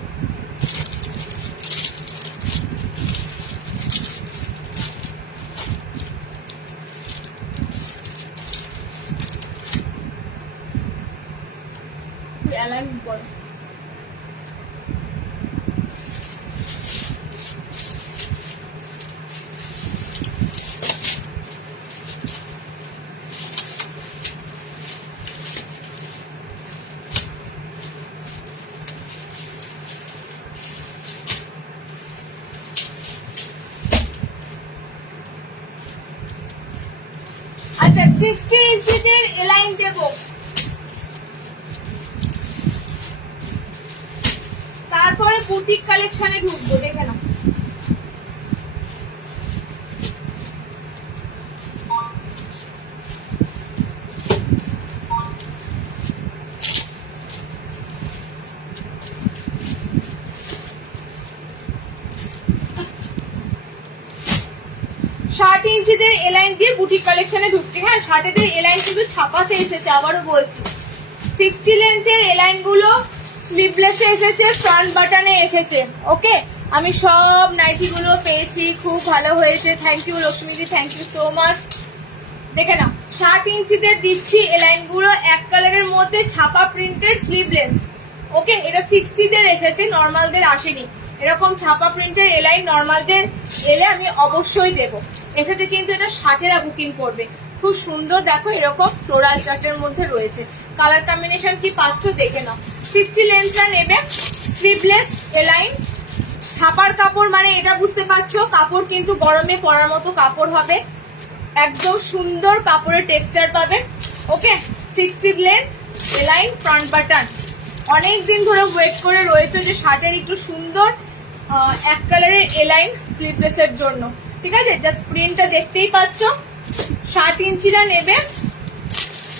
করো। আচ্ছা, 60 ইঞ্চিদের এলাইন দেবো, তারপরে বুটিক কালেকশনে ঢুকবো, দেখে নাও। ষাট ইঞ্চিদের এলাইন দিয়ে বুটিক কালেকশনে ঢুকছি। হ্যাঁ, ষাটেদের এলাইন কিন্তু ছাপাতে এসেছে, আবারও বলছি। 60 লেন্থের এলাইন গুলো স্লিভলেসে এসেছে, ফ্রন্ট বাটনে এসেছে। ওকে, আমি সব নাইটি গুলো পেয়েছি, খুব ভালো হয়েছে, থ্যাংক ইউ লক্ষ্মীদি, থ্যাংক ইউ সো মাচ। দেখে নাও, 60 ইঞ্চিদের দিচ্ছি এলাইন গুলো, এক কালারের মধ্যে ছাপা প্রিন্টের স্লিভলেস। ওকে, এটা 60দের এসেছে, নর্মালদের আসেনি। এরকম ছাপা প্রিন্টের এলাইন নর্মালদের এলে আমি অবশ্যই দেবো। এসেছে কিন্তু এটা 60-এরা বুকিং করবে, খুব সুন্দর। দেখো এরকম ফ্লোরাল চার্টের মধ্যে রয়েছে, কালার কম্বিনেশন কি পাচ্ছ দেখে নাও। 60 লেন্থটা নেবে, স্লিভলেস এলাইন, ছাপার কাপড় মানে এটা বুঝতে পারছো, কাপড় কিন্তু গরমে পরার মতো কাপড় হবে, একদম সুন্দর কাপড়ের টেক্সচার পাবে। ওকে, 60 লেন্থ এলাইন, ফ্রন্ট বাটন। অনেকদিন ধরে ওয়েট করে রয়েছে যে শার্টের একটু সুন্দর এক কালারের এলাইন স্লিভলেসের জন্য, ঠিক আছে। জাস্ট প্রিন্টটা দেখতেই পাচ্ছ। 60 ইঞ্চিরা নেবে,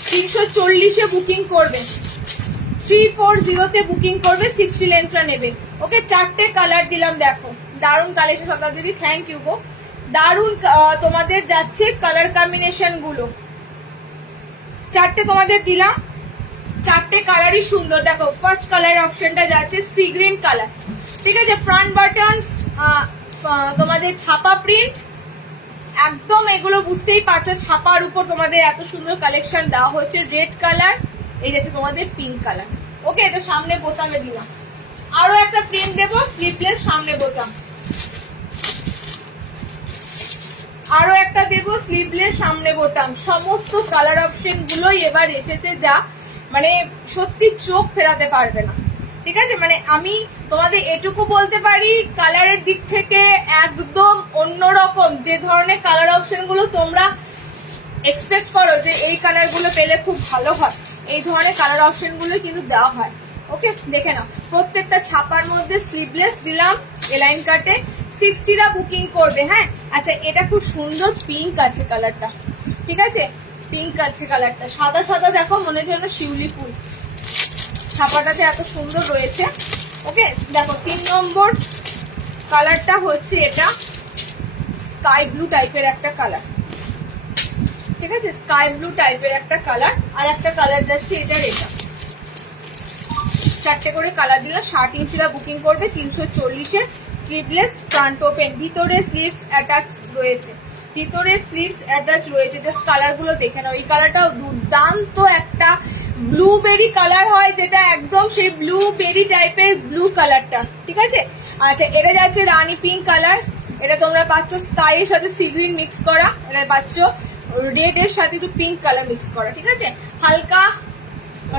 340-এ বুকিং করবে, 340-তে বুকিং করবে, 60 লেন্থটা নেবে। ওকে, 4টে কালার দিলাম, দেখো দারুণ collection. Shatabdi thank you go, দারুণ তোমাদের যাচ্ছে কালার কম্বিনেশন গুলো। 4টে তোমাদের দিলাম, 4টে কালারই সুন্দর। দেখো ফার্স্ট কালার অপশনটা যাচ্ছে সি গ্রিন কালার, ঠিক আছে। ফ্রন্ট বাটন তোমাদের ছাপা প্রিন্ট, একদম এগুলো বুঝতেই পারছো, ছাপার উপর তোমাদের এত সুন্দর কালেকশন দেওয়া হয়েছে। রেড কালার, এই যাচ্ছে তোমাদের পিঙ্ক কালার। ওকে, এটা সামনে বোতামে দিলাম। আরো একটা প্রিন্ট দেবো, স্লিভলেস সামনে বোতাম। আরো একটা দেবো স্লিভলেস সামনে বোতাম। সমস্ত কালার অপশন গুলোই এবার এসেছে, যা মানে সত্যি চোখ ফেরাতে পারবে না। ঠিক আছে, মানে আমি তোমাদের এটুকু বলতে পারি, কালারের দিক থেকে একদম অন্যরকম। যে ধরনের কালার অপশন গুলো তোমরা এক্সপেক্ট করো যে এই কালার গুলো পেলে খুব ভালো হয়, এই ধরনের কালার অপশন গুলো কিন্তু দেওয়া হয়। ওকে, দেখে নাও, প্রত্যেকটা ছাপার মধ্যে স্লিভলেস দিলাম এলাইন কাটে। 60টা বুকিং করবে। হ্যাঁ, আচ্ছা, এটা খুব সুন্দর পিঙ্ক আছে কালারটা। ঠিক আছে, পিঙ্ক আছে কালারটা, সাদা সাদা দেখো, মনে হচ্ছে যেন শিউলি ফুল। ছাপাটাতে এত সুন্দর রয়েছে। ওকে, দেখো 3 নম্বর কালারটা হচ্ছে এটা স্কাই ব্লু টাইপের একটা কালার। ঠিক আছে, স্কাই ব্লু টাইপের একটা কালার। আর একটা কালার যাচ্ছে এটার এটা। 4টে করে কালার দিলাম। 60 ইঞ্চিটা বুকিং করবে। 340-এর স্লিভলেস ফ্রন্ট ওপেন, ভিতরে স্লিভস অ্যাটাচ রয়েছে, ভিতরে স্লিভস অ্যাটাচ রয়েছে। জাস্ট কালার গুলো দেখে নাও। এই কালারটাও দুর্দান্ত একটা ব্লুবেরি কালার হয়, যেটা একদম সেই ব্লুবেরি টাইপের ব্লু কালারটা। ঠিক আছে, আচ্ছা, এটা যাচ্ছে রানী পিঙ্ক কালার। এটা তোমরা পাচ্ছ স্কাই এর সাথে সি গ্রিন মিক্স করা, এটা পাচ্ছ রেড এর সাথে একটু পিঙ্ক কালার মিক্স করা। ঠিক আছে, হালকা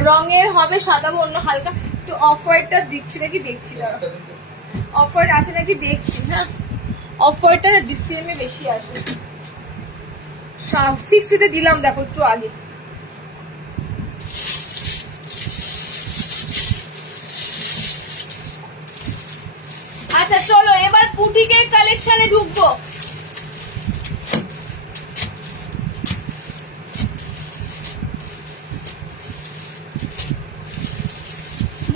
রঙের হবে, সাদা অন্য হালকা একটু অফ হোয়াইটটা দিচ্ছি নাকি, দেখছি দাঁড়া, অফ হোয়াইট আছে নাকি দেখছি। হ্যাঁ, অফ হোয়াইটটা ডিসিএম এ বেশি আসে। 60তে দিলাম, দেখো একটু আগে। আচ্ছা চলো এবার বুটিকের কালেকশনে ঢুকবো।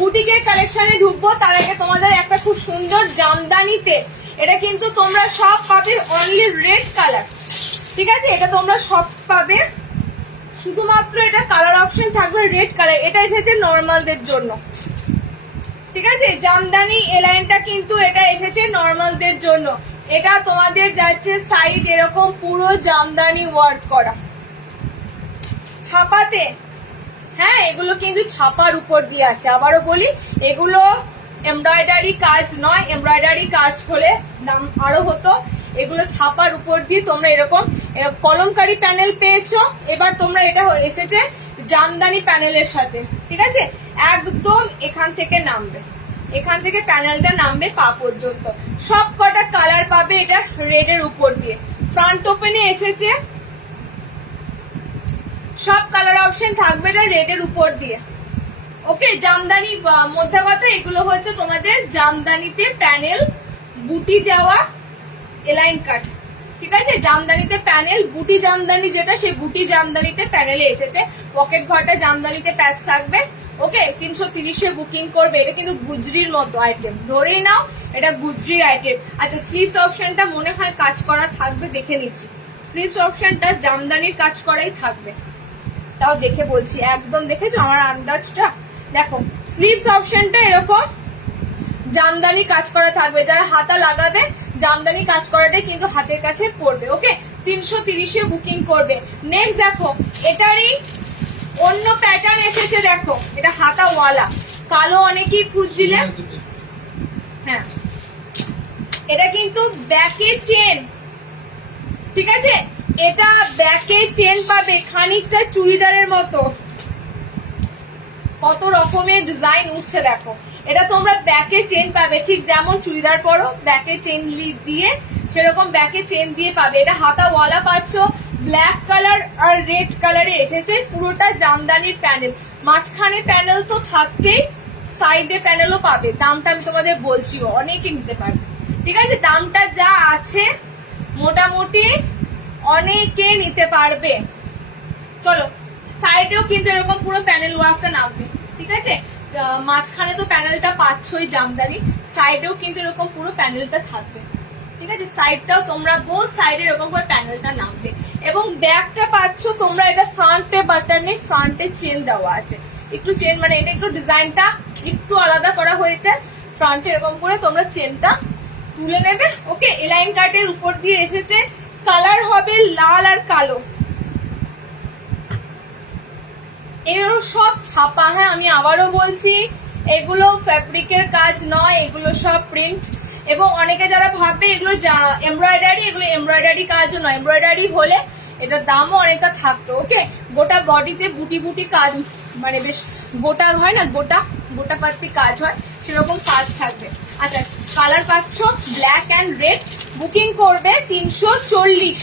বুটিকের কালেকশনে ঢুকবো, তার আগে তোমাদের একটা খুব সুন্দর জামদানিতে, এটা কিন্তু তোমরা সব পাবে অনলি রেড কালার। ঠিক আছে, এটা তোমরা সব পাবে, শুধুমাত্র এটা কালার অপশন থাকবে রেড কালার। এটা এসেছে নর্মালদের জন্য। ঠিক আছে, জামদানি এলাইনটা কিন্তু এটা এসেছে নর্মালদের জন্য। এটা তোমাদের যাচ্ছে সাইড এরকম পুরো জামদানি ওয়ার্ক করা ছাপাতে। হ্যাঁ, এগুলো কিন্তু ছাপার উপর দিয়ে আছে। আবারও বলি, এগুলো এমব্রয়ডারি কাজ নয়, এমব্রয়ডারি কাজ হলে দাম আরো হতো। এগুলো ছাপার উপর দিয়ে তোমরা এরকম কলমকারি প্যানেল পেয়েছো। এবার তোমরা এটা এসেছে জামদানি প্যানেলের সাথে। ঠিক আছে, একদম এখান থেকে নামবে, এখান থেকে প্যানেলটা নামবে পা পর্যন্ত। সব কটা কালার পাবে এটা রেড এর উপর দিয়ে। ফ্রন্ট ওপেনে এসেছে, সব কালার অপশন থাকবে এটা রেড এর উপর দিয়ে। ওকে, জামদানি মধ্যে কথা, এগুলো হচ্ছে তোমাদের জামদানিতে প্যানেল বুটি দেওয়া এলাইন কাট। ঠিক আছে, জামদানিতে প্যানেল বুটি জামদানি, যেটা সেই বুটি জামদানিতে প্যানেলে এসেছে। পকেট ঘরটা জামদানিতে প্যাচ থাকবে। ওকে, 330-এ বুকিং করবে। এটা কিন্তু গুজরির মতো আইটেম, ধরেই নাও এটা গুজরির আইটেম। আচ্ছা, স্লিভস অপশনটা মনে হয় কাজ করা থাকবে, দেখে নিচ্ছি। স্লিভস অপশনটা জামদানির কাজ করাই থাকবে, তাও দেখে বলছি। একদম দেখেছো আমার আন্দাজটা? দেখো, স্লিভস অপশনটা এরকম জামদানি কাজ করা থাকবে। যারা হাতা লাগাবে, জামদানি কাজ করাটাই কিন্তু হাতের কাছে পড়বে। ওকে, 330-এ বুকিং করবে। নেক্সট দেখো, এটারই অন্য প্যাটার্ন এসেছে। দেখো, এটা হাতাওয়ালা, কালো অনেকেই খুঁজছিলেন। হ্যাঁ, এটা কিন্তু ব্যাকে চেন। ঠিক আছে, এটা ব্যাকে চেন পাবে, খানিকটা চুড়িদারের মতো। কত রকমের ডিজাইন উঠছে দেখো। এটা তোমরা ব্যাকে চেন পাবে, ঠিক যেমন চুড়িদার পরো ব্যাকে চেন দিয়ে, সেরকম ব্যাকে চেন দিয়ে পাবে। এটা হাতাওয়ালা পাচ্ছ, ব্ল্যাক কালার আর রেড কালারে এসেছে। পুরোটা জামদানির প্যানেল, মাঝখানে প্যানেল তো থাকছেই, সাইডে প্যানেলও পাবে। দামটা আমি তোমাদের বলছি, অনেকে নিতে পারবে। ঠিক আছে, দামটা যা আছে মোটামুটি অনেকে নিতে পারবে। চলো, সাইডেও কিন্তু এরকম পুরো প্যানেল ওয়ার্কটা নামবে। ঠিক আছে, মাঝখানে তো প্যানেলটা পাচ্ছই জামদানি, সাইডেও কিন্তু এরকম পুরো প্যানেলটা থাকবে। ঠিক আছে, সাইডটাও তোমরা বোথ সাইডে এরকম করে প্যানেলটা নামবে। এবং ব্যাকটা পাচ্ছ তোমরা, এটা ফ্রন্টে বাটনে ফ্রন্টে চেন দেওয়া আছে। একটু চেন মানে এটা একটু ডিজাইনটা একটু আলাদা করা হয়েছে। ফ্রন্টে এরকম করে তোমরা চেনটা তুলে নেবে। ওকে, এলাইন কাটের উপর দিয়ে এসেছে। কালার হবে লাল আর কালো। এগুলো সব ছাপা। হ্যাঁ, আমি আবারও বলছি, এগুলো ফ্যাব্রিকের কাজ নয়, এগুলো সব প্রিন্ট। এবং অনেকে যারা ভাববে এগুলো এমব্রয়ডারি, এগুলো এমব্রয়ডারি কাজ নয়, এমব্রয়ডারি হলে এটার দামও অনেকটা থাকতো। ওকে, গোটা বডিতে বুটি বুটি কাজ, মানে বেশ গোটা হয় না, গোটা গোটা পাত্তি কাজ হয়, সেরকম কাজ থাকবে। আচ্ছা, কালার পাচ্ছ ব্ল্যাক অ্যান্ড রেড। বুকিং করবে 340,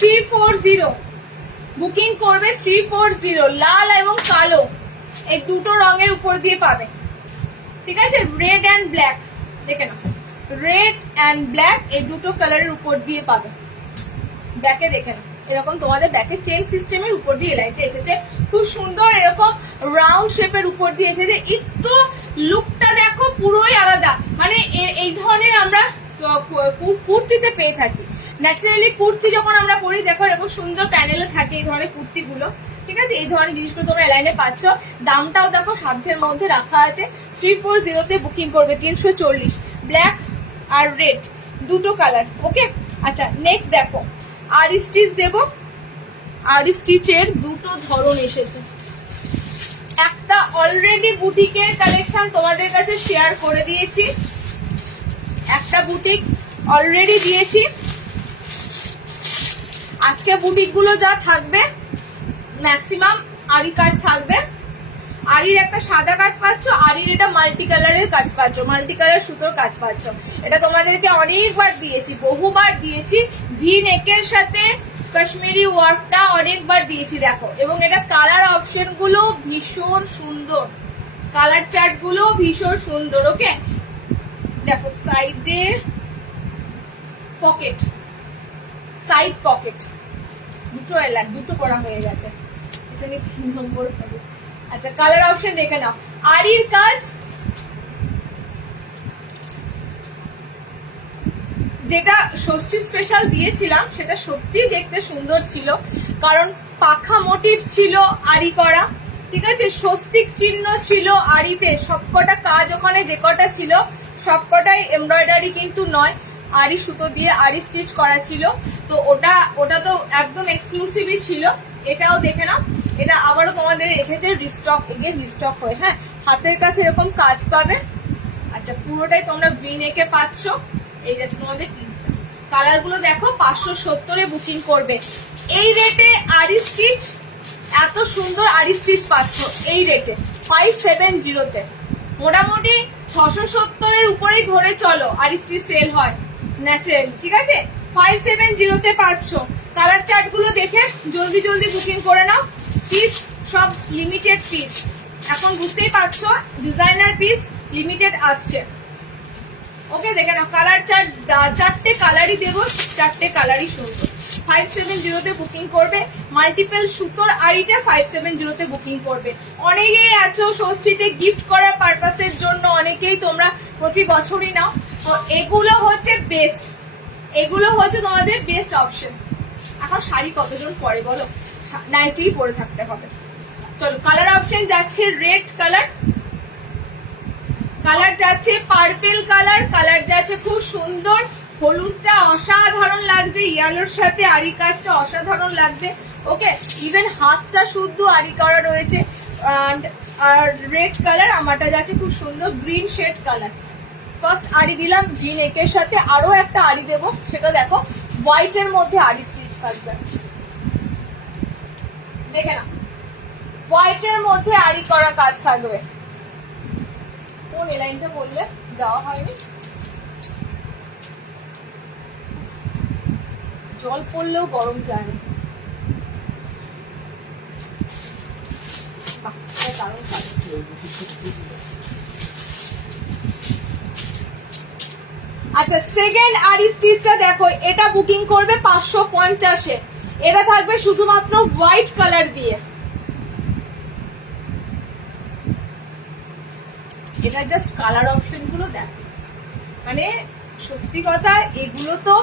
340 বুকিং করবে 340। লাল এবং কালো এই দুটো রঙের উপর দিয়ে পাবে, ঠিক আছে? রেড অ্যান্ড ব্ল্যাক, দেখে নাও, রেড অ্যান্ড ব্ল্যাক এই দুটো কালারের উপর দিয়ে পাবে। ব্যাকে দেখে নাও, এরকম তোমাদের ব্যাকে চেন সিস্টেমের উপর দিয়ে লাইটে এসেছে, খুব সুন্দর এরকম রাউন্ড শেপের উপর দিয়ে এসেছে। একটু লুকটা দেখো পুরোই আলাদা, মানে এই ধরনের আমরা কুর্তিতে পেয়ে থাকি। ন্যাচারালি কুর্তি যখন আমরা পরি, দেখো এরকম সুন্দর প্যানেলে থাকে এই ধরনের কুর্তিগুলো, ঠিক আছে? এই ধরনের জিনিসগুলো তোমরা এলাইনে পাচ্ছ। দামটাও দেখো সাধ্যের মধ্যে রাখা আছে। 340 বুকিং করবে 340, ব্ল্যাক আর রেড দুটো কালার। ওকে, আচ্ছা নেক্সট দেখো আরি স্টিচ দেবো। আরি স্টিচের দুটো ধরন এসেছে। একটা অলরেডি বুটিকের কালেকশন তোমাদের কাছে শেয়ার করে দিয়েছি, একটা বুটিক অলরেডি দিয়েছি। আজকে বুটিক গুলো যা থাকবে ম্যাক্সিমাম আরি কাজ থাকবে। আরির একটা সাদা কাজ পাচ্ছ, আরির এটা মাল্টি কালারের কাজ পাচ্ছ, মাল্টি কালার সুতোর কাজ পাচ্ছ। এটা তোমাদেরকে অনেকবার দিয়েছি, বহুবার দিয়েছি। ভি নেকের সাথে কাশ্মীরি ওয়ার্কটা অনেকবার দিয়েছি, দেখো। এবং এটা কালার অপশন গুলো ভীষণ সুন্দর, কালার চার্ট গুলো ভীষণ সুন্দর। ওকে, দেখো সাইডে পকেট, সাইড পকেট দুটো এলার, দুটো করা হয়ে গেছে, এখানে 3 নম্বর হবে। আচ্ছা, কালার অপশন দেখে নাও। আরির কাজ যেটা ষষ্ঠী স্পেশাল দিয়েছিলাম সেটা সত্যি দেখতে সুন্দর ছিল, কারণ পাখা মোটিভ ছিল আরি করা, ঠিক আছে? স্বস্তিক চিহ্ন ছিল আরিতে, সবকটা কাজ ওখানে যে কটা ছিল সবকটাই এমব্রয়ডারি কিন্তু নয়, আরি সুতো দিয়ে আরি স্টিচ করা ছিল। তো ওটা তো একদম এক্সক্লুসিভই ছিল। এটাও দেখে নাও, এটা আবারও তোমাদের এসেছে রিস্টক, এই যে রিস্টক হয়ে, হ্যাঁ, হাতের কাছে এরকম কাজ পাবে। আচ্ছা, পুরোটাই তোমরা ভি নেকে পাচ্ছ। এই গেছে তোমাদের পিসটা। কালার গুলো দেখো, 570 বুকিং করবে। এই রেটে আরি স্টিচ, এত সুন্দর আরি স্টিচ পাচ্ছ এই রেটে 570 মোটামুটি 670 উপরেই ধরে চলো আরি স্টিচ সেল হয় ন্যাচারালি, ঠিক আছে? 570 পাচ্ছ। কালার চার্ট গুলো দেখে জলদি জলদি বুকিং করে নাও। পিস সব লিমিটেড পিস, এখন বুঝতেই পারছো ডিজাইনার পিস লিমিটেড আসছে। ওকে, দেখে নাও কালার চার্ট, 4টে কালারই দেবো, 4টে কালারই সুন্দর। 570 বুকিং করবে। মাল্টিপল সুতোর আড়িটা 570 বুকিং করবে। অনেকেই আছো ষষ্ঠীতে গিফট করার পারপাসের জন্য, অনেকেই তোমরা প্রতি বছরই নাও, তো এগুলো হচ্ছে বেস্ট, এগুলো হচ্ছে তোমাদের বেস্ট অপশন। এখন শাড়ি কতজন পরে বলো, নাইটি পরে থাকতে হবে। চলো, কালার অপশন যাচ্ছে রেড কালার, কালার যাচ্ছে পার্পেল কালার, কালার যাচ্ছে খুব সুন্দর, হলুদটা অসাধারণ লাগছে, ইয়েলোর সাথে আরি কাজটা অসাধারণ লাগছে। ওকে, ইভেন হাতটা শুদ্ধ আরি করা রয়েছে। আর রেড কালার আমারটা যাচ্ছে খুব সুন্দর গ্রিন শেড কালার। ফার্স্ট আরি দিলাম ভি নেকের সাথে, আরো একটা আরি দেবো, সেটা দেখো হোয়াইট এর মধ্যে আরি স্টিচ থাকবে, দেখে না, হোয়াইট এর মধ্যে আরি করা কাজ থাকবে। কোন এলাইনটা বললে দেওয়া হয়নি, জল পড়লেও গরম যায় না। আচ্ছা, সেকেন্ড আরি স্টিচটা দেখো, এটা বুকিং করবে 550-এ। এটা থাকবে শুধুমাত্র হোয়াইট কালার দিয়ে। এটা জাস্ট কালার অপশন গুলো দেখো, মানে সত্যি কথা এগুলো তো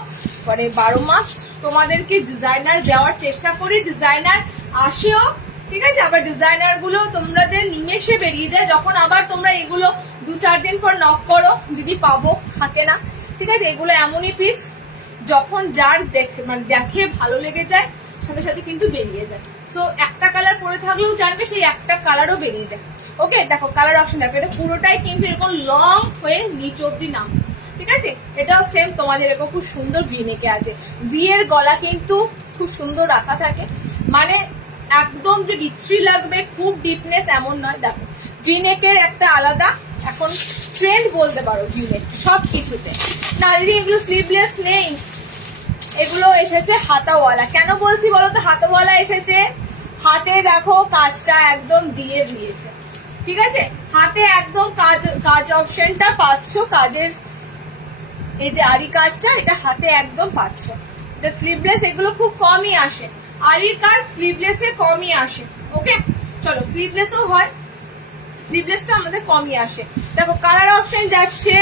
মানে 12 মাস তোমাদেরকে ডিজাইনার দেওয়ার চেষ্টা করি, ডিজাইনার আসেও, ঠিক আছে? আবার ডিজাইনার গুলো তোমাদের নিমেষে বেরিয়ে যায়, যখন আবার তোমরা এগুলো 2-4 দিন পর নক করো, দিদি পাবো, থাকে না, ঠিক আছে? এগুলো এমনই পিস, যখন যার দেখে ভালো লেগে যায় সাথে সাথে কিন্তু বেরিয়ে যায়। সো একটা কালার পরে থাকলেও জানবে সেই একটা কালারও বেরিয়ে যায়। ওকে, দেখো কালার অপশন দেখো, এটা পুরোটাই কিন্তু এরকম লং হয়ে নিচ অব্দি ঠিক আছে, এটাও সেম তোমাদের এরকম খুব সুন্দর ভি নেকে আছে। ভি এর গলা কিন্তু খুব সুন্দর রাখা থাকে, মানে একদম যে বিচ্ছিরি লাগবে খুব ডিপনেস এমন নয়। দেখো ভি নেকের একটা আলাদা এখন ট্রেন্ড বলতে পারো ভি নেক সব কিছুতে। না দিদি এগুলো স্লিভলেস নেই, এগুলো এসেছে হাতাওয়ালা। কেন বলছি বলো তো হাতাওয়ালা এসেছে? হাতে দেখো কাজটা একদম দিয়ে দিয়েছে, ঠিক আছে, হাতে একদম কাজ অপশনটা পাচ্ছ, কাজের এই যে আরি কাজটা এটা হাতে একদম পাচ্ছ। এটা স্লিভলেস এগুলো খুব কমই আসে, আরির কাজ স্লিভলেসে কমই আসে। ওকে চলো স্লিভলেসও হয়, স্লিভলেসটা আমাদের কমই আসে। দেখো কালার অপশন যাচ্ছে,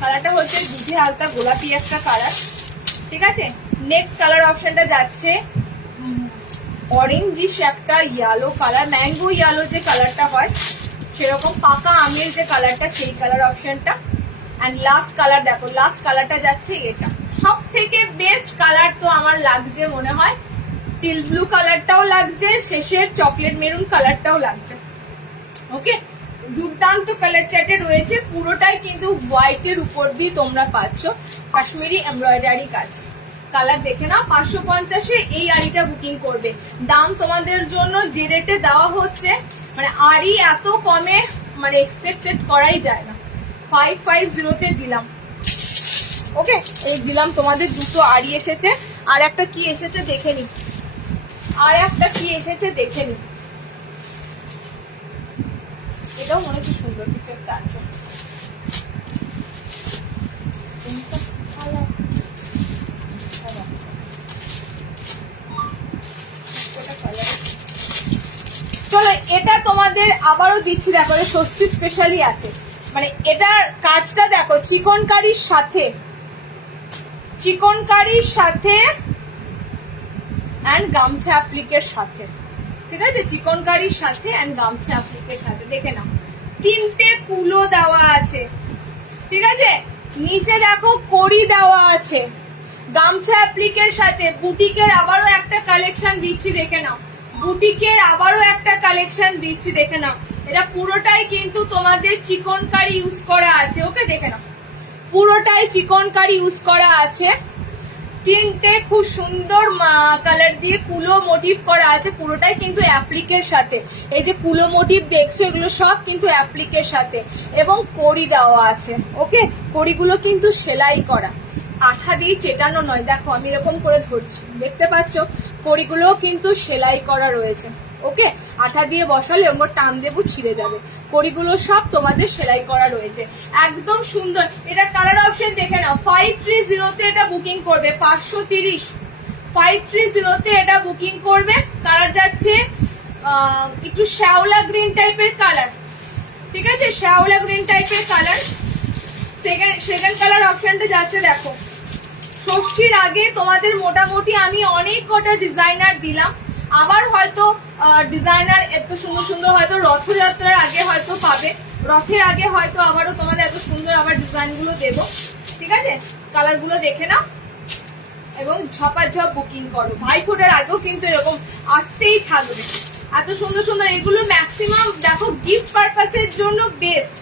কালারটা হচ্ছে দুধে হালকা গোলাপি একটা কালার, ঠিক আছে। নেক্সট কালার অপশনটা যাচ্ছে অরেঞ্জিশ একটা ইয়েলো কালার, ম্যাঙ্গো ইয়েলো যে কালারটা হয় সেরকম পাকা আমের যে কালারটা সেই কালার অপশনটা। অ্যান্ড লাস্ট কালার দেখো, লাস্ট কালারটা যাচ্ছে এটা। সব থেকে বেস্ট কালার তো আমার লাগছে মনে হয় টিল ব্লু কালারটাও লাগছে, শেষের চকলেট মেরুন কালারটাও লাগছে। ওকে দুর্দান্ত কালার চার্টে রয়েছে, পুরোটাই কিন্তু হোয়াইটের উপর দিয়ে তোমরা পাচ্ছ কাশ্মীরি এমব্রয়ডারি কাজ। কালার দেখে নাও, 550-এ এই আড়িটা বুকিং করবে। দাম তোমাদের জন্য যে রেটে দেওয়া হচ্ছে, মানে আড়ি এত কমে মানে এক্সপেক্টেড করাই যায় না। 550-তে দিলাম। ওকে এই দিলাম তোমাদের দুটো আড়ি এসেছে, আর একটা কি এসেছে দেখে নি, আর একটা কি এসেছে দেখে নি, এটাও মনে হচ্ছে সুন্দর কিছু একটা আছে। চলো এটা তোমাদের আবারও দিচ্ছি, দেখো ষষ্ঠী স্পেশালি আছে, মানে এটার কাজটা দেখো চিকনকারির সাথে, চিকনকারির সাথে অ্যান্ড গামছা অ্যাপ্লিকের সাথে, ঠিক আছে, চিকনকারির সাথে অ্যান্ড গামছা অ্যাপ্লিকের সাথে। দেখে নাও তিনটে কুলো দেওয়া আছে, ঠিক আছে, নিচে দেখো কড়ি দেওয়া আছে, গামছা অ্যাপ্লিকের সাথে বুটিকের আবারও একটা কালেকশন দিচ্ছি দেখে নাও, বুটিকের আবারও একটা কালেকশন দিচ্ছি দেখে নাও। এটা পুরোটাই কিন্তু তোমাদের চিকনকারি ইউজ করা আছে। ওকে দেখে নাও পুরোটাই চিকনকারি ইউজ করা আছে, তিনটে খুব সুন্দর কালার দিয়ে কুলো মোটিভ করা আছে, পুরোটাই কিন্তু অ্যাপ্লিকের সাথে। এই যে কুলো মোটিভ দেখছো এগুলো সব কিন্তু অ্যাপ্লিকের সাথে, এবং কড়ি দেওয়া আছে। ওকে কড়িগুলো কিন্তু সেলাই করা, আঠা দিয়ে চেটানো নয়। দেখো আমি এরকম করে ধরছি, দেখতে পাচ্ছ কড়িগুলোও কিন্তু সেলাই করা রয়েছে। ওকে আঠা দিয়ে বসালে ওর টান দেবো ছিঁড়ে যাবে, কড়িগুলো সব তোমাদের সেলাই করা রয়েছে, একদম সুন্দর। এটা কালার অপশন দেখে নাও, 530-তে এটা বুকিং করবে 530, 530-তে এটা বুকিং করবে। কালার যাচ্ছে একটু শ্যাওলা গ্রিন টাইপের কালার, ঠিক আছে, শ্যাওলা গ্রিন টাইপের কালার। সেকেন্ড কালার অপশনটা যাচ্ছে দেখো, ষষ্ঠীর আগে তোমাদের মোটামুটি আমি অনেক কটা ডিজাইনার দিলাম, আবার হয়তো ডিজাইনার এত সুন্দর সুন্দর হয়তো রথযাত্রার আগে হয়তো পাবে, রথের আগে হয়তো আবারও তোমাদের এত সুন্দর আবার ডিজাইন গুলো দেবো, ঠিক আছে। কালার গুলো দেখে নাও এবং ঝপাঝপ বুকিং করো, ভাইফোঁটার আগেও কিন্তু এরকম আসতেই থাকবে এত সুন্দর সুন্দর। এগুলো ম্যাক্সিমাম দেখো গিফট পারপাসের জন্য বেস্ট,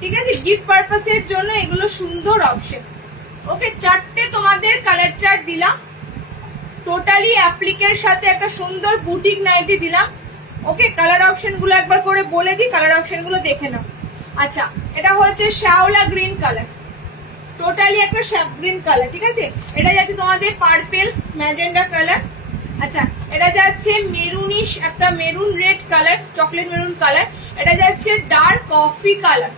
ঠিক আছে, গিফট পারপাসের জন্য এগুলো সুন্দর অপশন। ওকে চারটে তোমাদের কালার চার্ট দিলাম, টোটালি অ্যাপ্লিকের সাথে একটা সুন্দর বুটিক নাইটি দিলাম। ওকে কালার অপশন গুলো একবার করে বলে দিই, কালার অপশন গুলো দেখে নাও। আচ্ছা এটা হচ্ছে শ্যাওলা গ্রিন কালার, টোটালি একটা শ্যাপ গ্রিন কালার, ঠিক আছে। এটা যাচ্ছে তোমাদের পার্পেল ম্যাজেন্ডা কালার। আচ্ছা এটা যাচ্ছে মেরুনিশ একটা maroon red colour, chocolate maroon colour. এটা যাচ্ছে ডার্ক কফি কালার।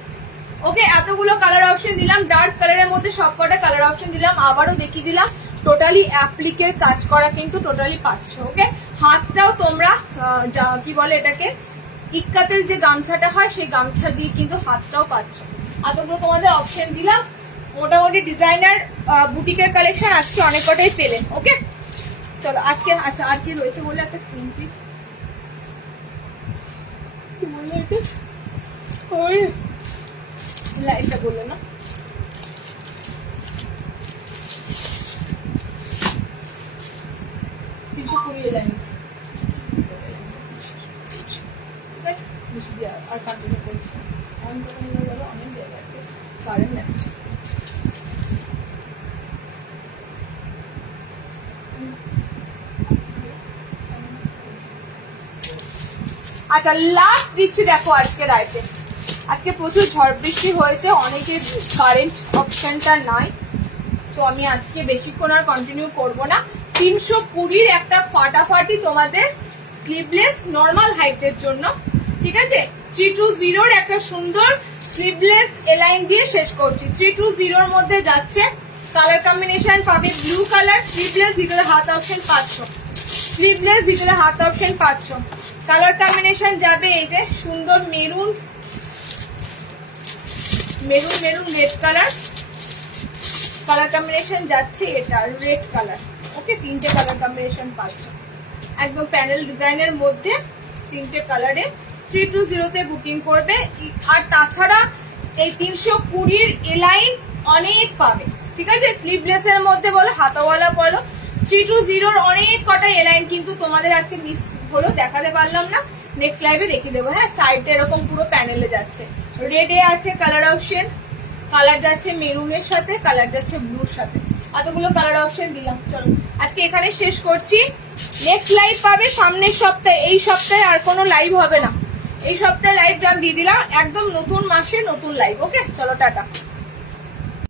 ওকে এতগুলো কালার অপশন দিলাম, ডার্ক কালারের মধ্যে সবকটা কালার অপশন দিলাম, আবারও দেখিয়ে দিলাম। টোটালি অ্যাপ্লিকের কাজ করা কিন্তু টোটালি পাচ্ছ। ওকে হাতটাও তোমরা কি বলে এটাকে ইক্কাতের যে গামছাটা হয় সেই গামছা দিয়ে কিন্তু হাতটাও পাচ্ছ। এতগুলো তোমাদের অপশন দিলাম, মোটামুটি ডিজাইনার বুটিকের কালেকশন আজকে অনেক কটাই পেলেন। ওকে চলো আজকে আচ্ছা আর কি রয়েছে বলে একটা সিম্পলি বললো এটা ওই এটা বললো না, কিছু করিয়ে যায়নি, ঠিক আছে বেশি দিয়ে আর কন্টিনিউ করছি অন করে নিয়ে যাবে অনেক জায়গা আছে কারেন্ট লাগছে আচ্ছা লাস্ট দিচ্ছি দেখো আজকে রাইতে আজকে প্রচুর ঝড় বৃষ্টি হয়েছে অনেকের কারেন্ট অপশনটা নাই তো আমি আজকে বেশিক্ষণ আর কন্টিনিউ করব না 320 একটা ফাটাফাটি তোমাদের স্লিভলেস নর্মাল হাইটের জন্য ঠিক আছে 320 এর একটা সুন্দর স্লিভলেস এলাইন দিয়ে শেষ করছি 320 এর মধ্যে যাচ্ছে কালার কম্বিনেশন পাবে ব্লু কালার স্লিভলেস ভিতরে হাত অপশন 500 স্লিভলেস ভিতরে হাত অপশন 500 কালার কম্বিনেশন যাবে এই যে সুন্দর maroon maroon maroon red colour colour combination যাচ্ছে এটা রেড কালার ওকে তিনটে কালার কম্বিনেশন পাচ্ছ একদম প্যানেল ডিজাইনের মধ্যে তিনটে কালারে 320 তে বুকিং করবে আর তাছাড়া এই 320 এর এলাইন অনেক পাবে ঠিক আছে স্লিভলেস এর মধ্যে বলো হাতাওয়ালা বলো 320 এর অনেক কটা এলাইন কিন্তু তোমাদের আজকে মিস হলো দেখাতে পারলাম না নেক্সট লাইভে দেখিয়ে দেবো হ্যাঁ সাইডটা এরকম পুরো প্যানেলে যাচ্ছে রেডে আছে কালার অপশন কালার যাচ্ছে মেরুনের সাথে কালার যাচ্ছে ব্লুর সাথে এতগুলো কালার অপশন দিলাম চলো আজকে এখানে শেষ করছি নেক্সট লাইভ পাবে সামনের সপ্তাহে এই সপ্তাহে আর কোনো লাইভ হবে না এই সপ্তাহে লাইভ জান দিয়ে দিলাম একদম নতুন মাসে নতুন লাইভ ওকে চলো টাটা